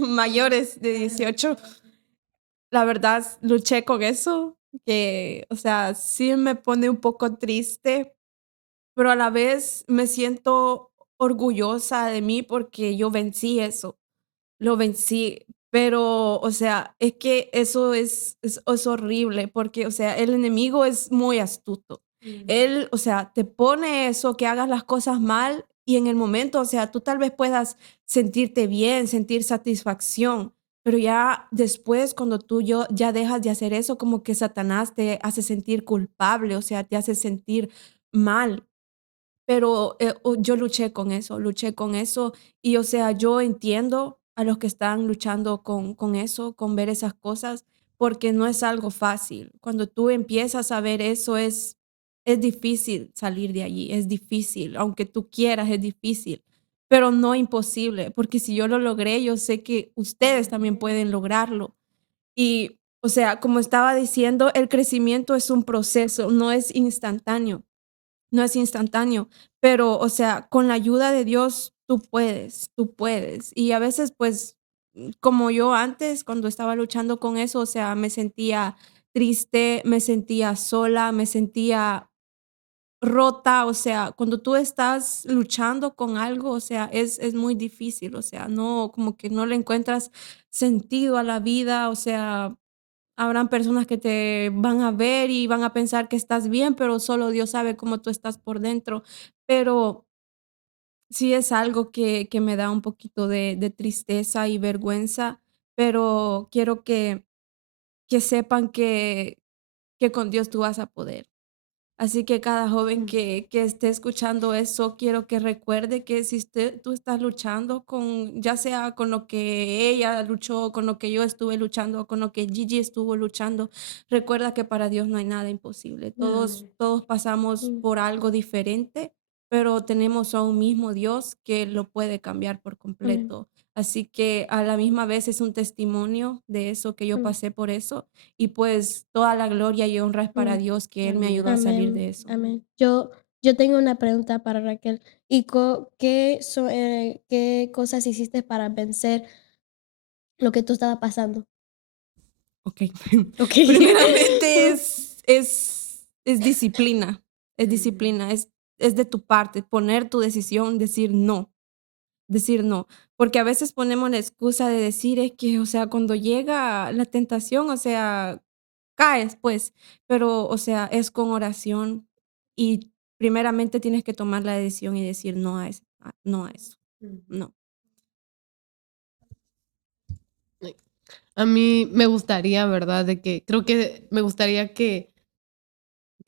Mayores de 18. La verdad, luché con eso, que, o sea, sí me pone un poco triste, pero a la vez me siento orgullosa de mí porque yo vencí eso. Lo vencí, pero, o sea, es que eso es horrible porque, o sea, el enemigo es muy astuto. Él, o sea, te pone eso, que hagas las cosas mal y en el momento, o sea, tú tal vez puedas sentirte bien, sentir satisfacción, pero ya después, cuando ya dejas de hacer eso, como que Satanás te hace sentir culpable, o sea, te hace sentir mal. Pero, yo luché con eso y, o sea, yo entiendo a los que están luchando con eso, con ver esas cosas, porque no es algo fácil. Cuando tú empiezas a ver eso es difícil salir de allí, es difícil, aunque tú quieras, es difícil, pero no imposible, porque si yo lo logré, yo sé que ustedes también pueden lograrlo. Y, o sea, como estaba diciendo, el crecimiento es un proceso, no es instantáneo. No es instantáneo, pero, o sea, con la ayuda de Dios tú puedes. Y a veces, pues, como yo antes, cuando estaba luchando con eso, o sea, me sentía triste, me sentía sola, me sentía rota, o sea, cuando tú estás luchando con algo, o sea, es muy difícil, o sea, no, como que no le encuentras sentido a la vida, o sea, habrán personas que te van a ver y van a pensar que estás bien, pero solo Dios sabe cómo tú estás por dentro. Pero sí es algo que me da un poquito de tristeza y vergüenza, pero quiero que sepan que con Dios tú vas a poder. Así que cada joven que esté escuchando eso, quiero que recuerde que si tú estás luchando con, ya sea con lo que ella luchó, con lo que yo estuve luchando, con lo que Gigi estuvo luchando, recuerda que para Dios no hay nada imposible. Amén. Todos pasamos Mm, por algo diferente, pero tenemos a un mismo Dios que lo puede cambiar por amén. completo. Así que a la misma vez es un testimonio de eso, que yo Mm, pasé por eso y pues toda la gloria y honra es para mm. Dios, que Él me ayudó a salir Amén, de eso. amén. Yo tengo una pregunta para Raquel. ¿Y qué cosas hiciste para vencer lo que tú estaba pasando? Okey. Okey. Primeramente es disciplina, es disciplina, es de tu parte, poner tu decisión, decir no, porque a veces ponemos la excusa de decir: "Es que, o sea, cuando llega la tentación, o sea, caes, pues", pero, o sea, es con oración y primeramente tienes que tomar la decisión y decir no a eso, no. A mí me gustaría, ¿verdad? De que creo que me gustaría que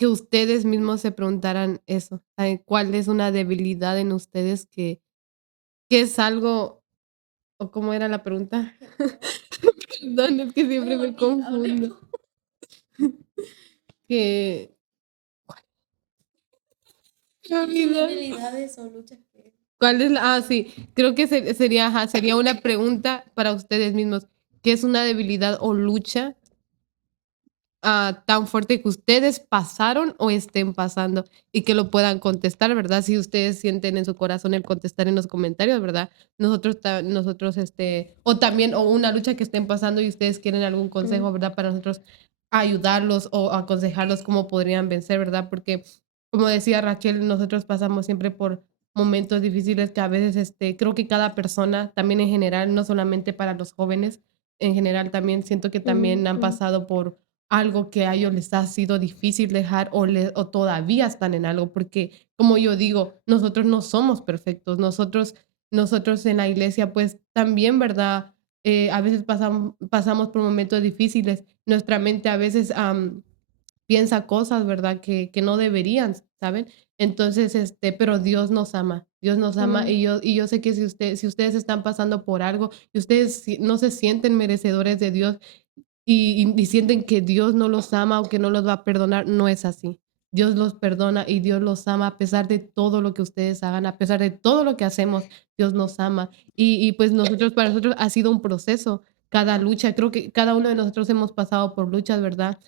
ustedes mismos se preguntaran eso, ¿cuál es una debilidad en ustedes que es algo o cómo era la pregunta? Perdón, es que siempre me confundo. Que me olvidó. Debilidades o luchas que ¿Cuál es la? Ah, sí, creo que sería, ajá, sería una pregunta para ustedes mismos. ¿Qué es una debilidad o lucha tan fuerte que ustedes pasaron o estén pasando y que lo puedan contestar, ¿verdad? Si ustedes sienten en su corazón el contestar en los comentarios, ¿verdad? Nosotros, o también, o una lucha que estén pasando y ustedes quieren algún mm, consejo, ¿verdad? Para nosotros ayudarlos o aconsejarlos cómo podrían vencer, ¿verdad? Porque, como decía Raquel, nosotros pasamos siempre por momentos difíciles que a veces, creo que cada persona, también en general, no solamente para los jóvenes, en general también siento que mm, también han mm, pasado por algo que a ellos les ha sido difícil dejar o todavía están en algo, porque como yo digo, nosotros no somos perfectos, nosotros en la iglesia pues también, ¿verdad? A veces pasamos por momentos difíciles, nuestra mente a veces piensa cosas, ¿verdad? Que no deberían, ¿saben? Entonces, pero Dios nos ama amén. y yo sé que si ustedes están pasando por algo y ustedes no se sienten merecedores de Dios, y sienten que Dios no los ama o que no los va a perdonar, no es así. Dios los perdona y Dios los ama a pesar de todo lo que ustedes hagan, a pesar de todo lo que hacemos, Dios nos ama. Y pues para nosotros ha sido un proceso, cada lucha, creo que cada uno de nosotros hemos pasado por luchas, ¿verdad?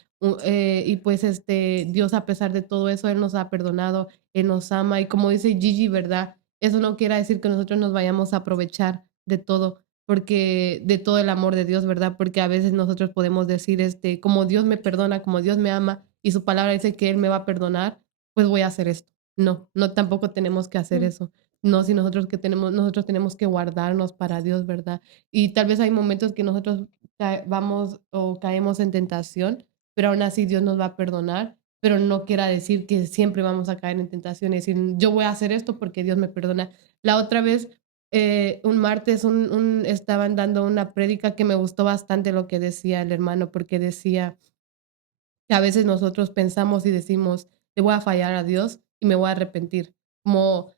Y pues Dios a pesar de todo eso, Él nos ha perdonado, Él nos ama y como dice Gigi, ¿verdad? Eso no quiere decir que nosotros nos vayamos a aprovechar de todo, porque de todo el amor de Dios, ¿verdad? Porque a veces nosotros podemos decir, como Dios me perdona, como Dios me ama y su palabra dice que Él me va a perdonar, pues voy a hacer esto. No, no tampoco tenemos que hacer Mm, eso. No, si nosotros tenemos que guardarnos para Dios, ¿verdad? Y tal vez hay momentos que nosotros vamos o caemos en tentación, pero aún así Dios nos va a perdonar, pero no quiera decir que siempre vamos a caer en tentación y decir, yo voy a hacer esto porque Dios me perdona. La otra vez un martes estaban dando una prédica que me gustó bastante lo que decía el hermano, porque decía que a veces nosotros pensamos y decimos, le voy a fallar a Dios y me voy a arrepentir. Como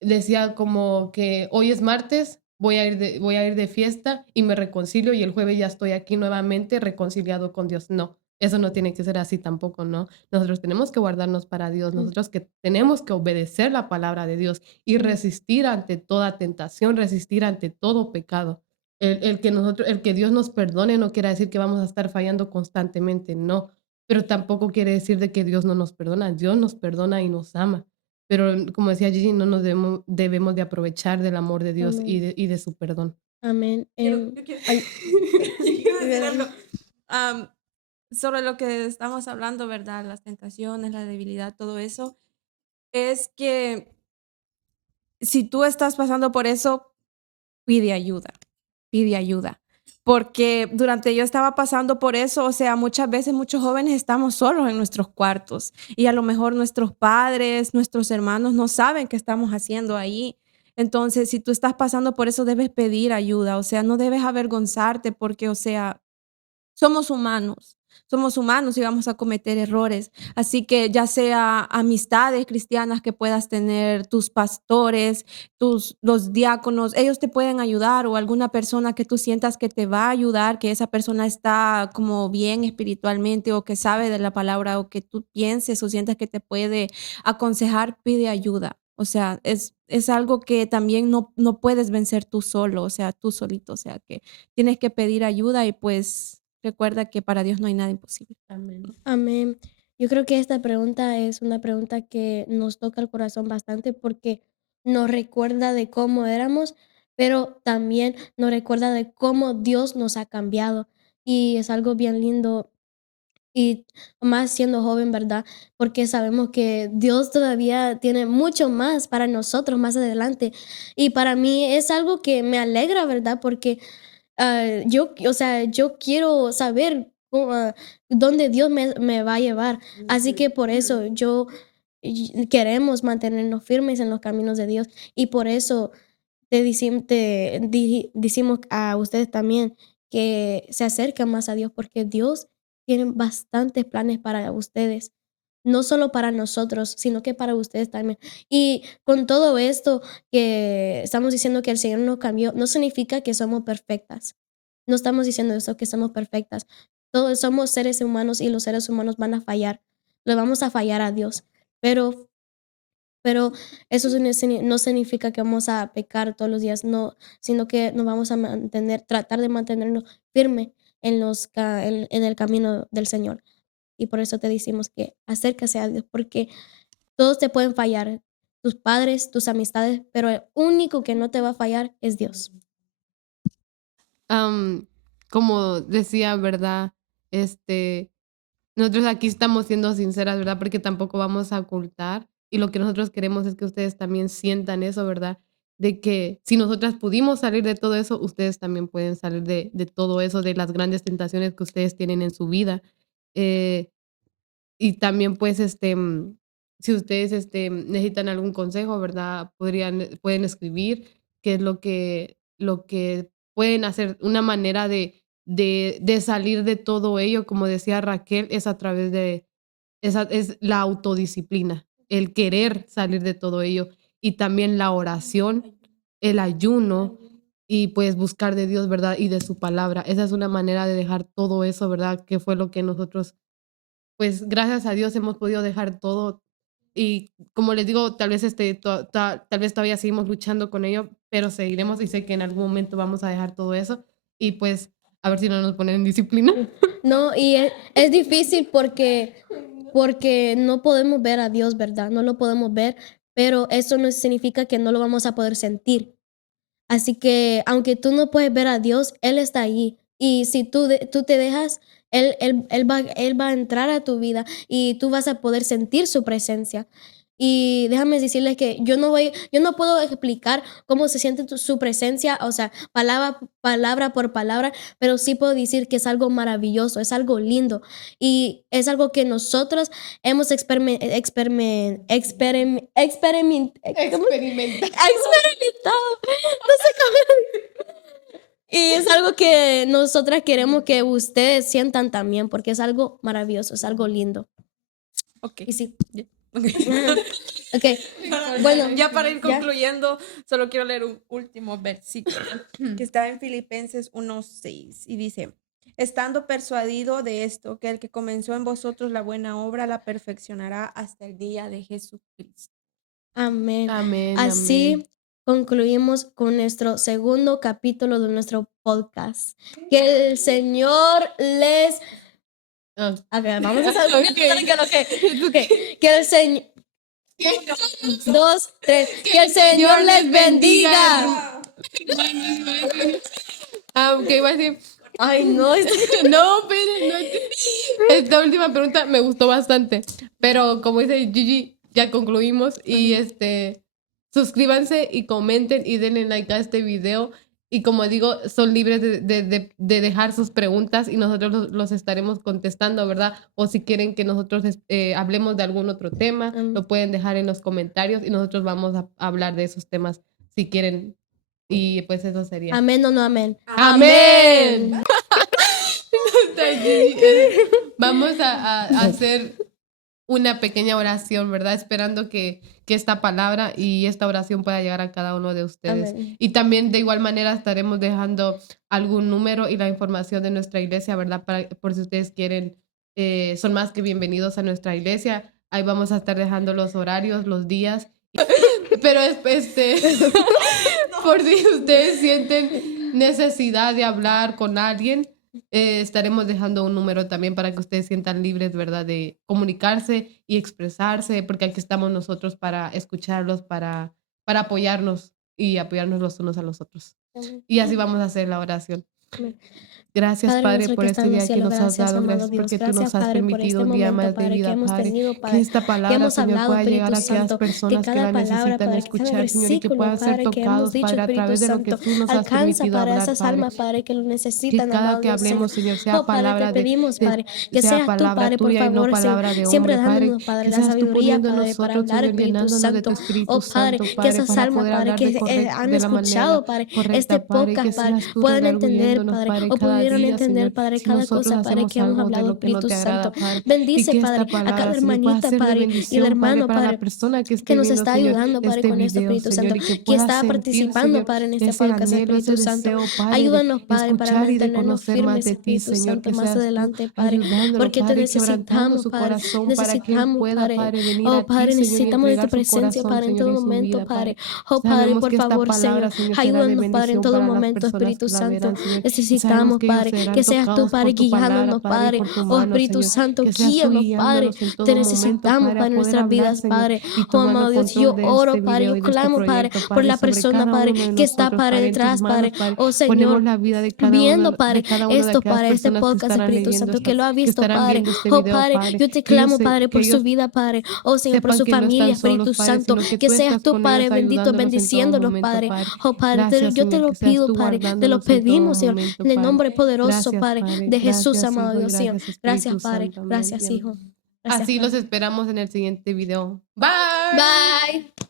decía como que hoy es martes, voy a ir de fiesta y me reconcilio y el jueves ya estoy aquí nuevamente reconciliado con Dios. No, eso no tiene que ser así tampoco, ¿no? Nosotros tenemos que guardarnos para Dios, mm, nosotros que tenemos que obedecer la palabra de Dios y mm, resistir ante toda tentación, resistir ante todo pecado. El que Dios nos perdone no quiere decir que vamos a estar fallando constantemente, no. Pero tampoco quiere decir de que Dios no nos perdona. Dios nos perdona y nos ama. Pero como decía Gigi, no nos debemos de aprovechar del amor de Dios Amén. y de su perdón. Amén. Yo quiero, Ay, yo quiero decir algo. Am, Sobre lo que estamos hablando, ¿verdad? Las tentaciones, la debilidad, todo eso. Es que si tú estás pasando por eso, pide ayuda, pide ayuda. Porque durante yo estaba pasando por eso, o sea, muchas veces muchos jóvenes estamos solos en nuestros cuartos y a lo mejor nuestros padres, nuestros hermanos no saben qué estamos haciendo ahí. Entonces, si tú estás pasando por eso, debes pedir ayuda, o sea, no debes avergonzarte porque, o sea, somos humanos y vamos a cometer errores. Así que ya sea amistades cristianas que puedas tener, tus pastores, los diáconos, ellos te pueden ayudar o alguna persona que tú sientas que te va a ayudar, que esa persona está como bien espiritualmente o que sabe de la palabra o que tú pienses o sientas que te puede aconsejar, pide ayuda. O sea, es algo que también no puedes vencer tú solo, o sea, tú solito, o sea, que tienes que pedir ayuda y pues recuerda que para Dios no hay nada imposible. Amén. amén. Yo creo que esta pregunta es una pregunta que nos toca el corazón bastante porque nos recuerda de cómo éramos, pero también nos recuerda de cómo Dios nos ha cambiado. Y es algo bien lindo y más siendo joven, ¿verdad? Porque sabemos que Dios todavía tiene mucho más para nosotros más adelante. Y para mí es algo que me alegra, ¿verdad? Porque o sea, yo quiero saber dónde Dios me va a llevar. Así que por eso queremos mantenernos firmes en los caminos de Dios. Y por eso decimos a ustedes también que se acercan más a Dios, porque Dios tiene bastantes planes para ustedes. No solo para nosotros, sino que para ustedes también. Y con todo esto que estamos diciendo que el Señor nos cambió, no significa que somos perfectas. No estamos diciendo eso, que somos perfectas. Todos somos seres humanos y los seres humanos van a fallar. Le vamos a fallar a Dios. Pero pero eso no significa que vamos a pecar todos los días, no, sino que nos vamos a tratar de mantenernos firmes en el camino del Señor. Y por eso te decimos que acércase a Dios, porque todos te pueden fallar, tus padres, tus amistades, pero el único que no te va a fallar es Dios. Como decía, ¿verdad? Este, nosotros aquí estamos siendo sinceras, ¿verdad? Porque tampoco vamos a ocultar. Y lo que nosotros queremos es que ustedes también sientan eso, ¿verdad? De que si nosotras pudimos salir de todo eso, ustedes también pueden salir de todo eso, de las grandes tentaciones que ustedes tienen en su vida. Eh, y también, pues, si ustedes necesitan algún consejo, ¿verdad? Pueden escribir qué es lo que pueden hacer. Una manera de salir de todo ello, como decía Raquel, es a través de es la autodisciplina, el querer salir de todo ello y también la oración, el ayuno y pues buscar de Dios, ¿verdad? Y de su palabra. Esa es una manera de dejar todo eso, ¿verdad? Que fue lo que nosotros, pues gracias a Dios hemos podido dejar todo y como les digo, tal vez tal vez todavía seguimos luchando con ello, pero seguiremos y sé que en algún momento vamos a dejar todo eso y pues a ver si no nos ponen en disciplina. No, y es difícil porque no podemos ver a Dios, ¿verdad? No lo podemos ver, pero eso no significa que no lo vamos a poder sentir. Así que aunque tú no puedes ver a Dios, Él está allí. Y si tú te dejas, Él va a entrar a tu vida y tú vas a poder sentir su presencia. Y déjame decirles que yo no puedo explicar cómo se siente su presencia, o sea, palabra por palabra, pero sí puedo decir que es algo maravilloso, es algo lindo y es algo que nosotros hemos experimentado. No sé cómo. Y es algo que nosotras queremos que ustedes sientan también, porque es algo maravilloso, es algo lindo. Ok. Y sí. Ok. Ok. Bueno, Ya para ir ¿ya? concluyendo, solo quiero leer un último versículo que está en Filipenses 1:6 y dice, estando persuadido de esto, que el que comenzó en vosotros la buena obra la perfeccionará hasta el día de Jesucristo. Amén. Amén, Así, amén. concluimos con nuestro segundo capítulo de nuestro podcast. Que el Señor les... A ver, vamos a hacer... Que el Señor... 2, 3. Que el Señor les bendiga. ¿Qué iba a decir? Ay, no. No, pero no. Esta última pregunta me gustó bastante. Pero como dice Gigi, ya concluimos. Y suscríbanse y comenten y denle like a este video. Y como digo, son libres de dejar sus preguntas y nosotros los estaremos contestando, ¿verdad? O si quieren que nosotros hablemos de algún otro tema, lo pueden dejar en los comentarios y nosotros vamos a hablar de esos temas si quieren. Y pues eso sería. Amén o no amén. ¡Amén! Vamos a hacer una pequeña oración, ¿verdad? Esperando que esta palabra y esta oración pueda llegar a cada uno de ustedes. Amén. Y también de igual manera estaremos dejando algún número y la información de nuestra iglesia, ¿verdad? Por si ustedes quieren, son más que bienvenidos a nuestra iglesia. Ahí vamos a estar dejando los horarios, los días. Pero por si ustedes sienten necesidad de hablar con alguien, estaremos dejando un número también para que ustedes sientan libres, ¿verdad? De comunicarse y expresarse, porque aquí estamos nosotros para escucharlos, para apoyarnos y apoyarnos los unos a los otros. Y así vamos a hacer la oración. Amén. Gracias, Padre, nuestro por que este estás en día el que cielo, nos has dado. amado Gracias Dios. porque tú Gracias, nos has Padre, por permitido este un día momento, más de Padre, que vida, hemos Padre. tenido, Que Padre, esta que palabra, hemos Señor, hablado, pueda Espíritu llegar a aquellas Santo, que personas que cada la palabra, necesitan Padre, que cada escuchar, Señor, y que versículo, puedan ser Padre, que hemos tocados, dicho, Padre, a Espíritu través de lo que Santo, tú nos has alcanza, permitido Padre, a hablar, esas Padre. almas, Padre, que lo Que necesitan, cada amado que Dios, Señor. hablemos, Señor, sea Oh, Padre, te palabra pedimos, Padre, que sea seas tú, palabra Padre, por tuya y no favor, Señor, palabra de siempre hombre, Padre. dándonos, Padre, Que la seas tú sabiduría, poniendo en Padre, para nosotros, hablar, Señor, Espíritu llenándonos de tu Santo. Espíritu Oh, Padre, Santo, que Padre, esas para almas, poder Padre, hablar que han de la manera escuchado, Padre, este correcta, Padre, y que podcast, Padre, seas tú puedan entender, redarguyéndonos, Padre, Padre, o cada pudieran día, entender, Señor, Padre, si cada nosotros cosa, Padre, hacemos que hemos algo de hablado, lo que no Espíritu te agrada, Santo. Padre, y Bendice, que Padre, esta a cada palabra, Señor, pueda hermanita, ser de Padre, y el bendición, Padre, hermano, para la Padre, persona que que esté nos viendo, está Señor, ayudando, Padre, este con esto, video, Espíritu Señor, Santo, y que que pueda está sentir, participando, Señor, Padre, en este ese podcast, anhelo, ese Espíritu Santo. deseo, Padre, Ayúdanos, de Padre, para escuchar y de mantenernos conocer más firmes, de ti, Espíritu Señor, Santo, que más seas tú adelante, Padre, ayudándolo, porque te Padre, quebrantando necesitamos, su Padre, corazón para que Él necesitamos, pueda, Padre. Padre, venir Oh, a ti, Padre, Señor, y necesitamos de tu entregar su presencia, corazón, Padre, en Señor, todo y su momento, vida, Padre. Padre. Oh, Padre, Sabemos por que esta favor, palabra, Señor, Señor, será de ayúdanos, Padre, en bendición todo para las momento, personas Espíritu que la Santo. verán, Señor. Y sabemos Necesitamos, que ellos Padre, serán que seas tú, tocados Padre, por tu palabra, guiándonos, Padre, y Padre. por tu Oh, mano, Espíritu Señor. Santo, Que seas tú guíanos, Padre. guiándonos en Te todo momento, necesitamos, Padre, a Padre, en poder nuestras hablar, vidas, Señor, Padre. y Oh, tomando amado Dios, yo control de oro, este Padre, video yo y de este clamo, Padre, proyecto, por Padre, la sobre persona, cada Padre, uno de que está, nosotros, Padre, Padre, en tus detrás, manos, Padre. Padre. Oh, Ponemos Señor, la vida de viendo, de Padre, cada una de esto, aquellas Padre, este personas que podcast, estarán Espíritu leyendo, Santo, que lo ha que visto, estarán Padre. viendo este Oh, video, Padre, Padre. yo te Que ellos clamo, Padre, por su ellos vida, Padre. Oh, Señor, por sepan su que no familia, están solos, Espíritu Padre, Santo, sino que que tú seas estás tú, con Padre, ellos bendito, ayudándolos en todo bendiciéndolos, momento, Padre. Padre. Oh, Padre, Gracias, yo te Señor, lo que seas pido, tú Padre, te lo guardándolos en todo pedimos, Señor, momento, en el Padre. nombre poderoso, Gracias, Padre, Padre. de Jesús, Gracias, amado Hijo, y Dios, Señor. gracias, Gracias, Espíritu Padre. Santo. Amén. Gracias, Bien. Hijo. Gracias, Así los Padre. esperamos en el siguiente video. Bye. Bye.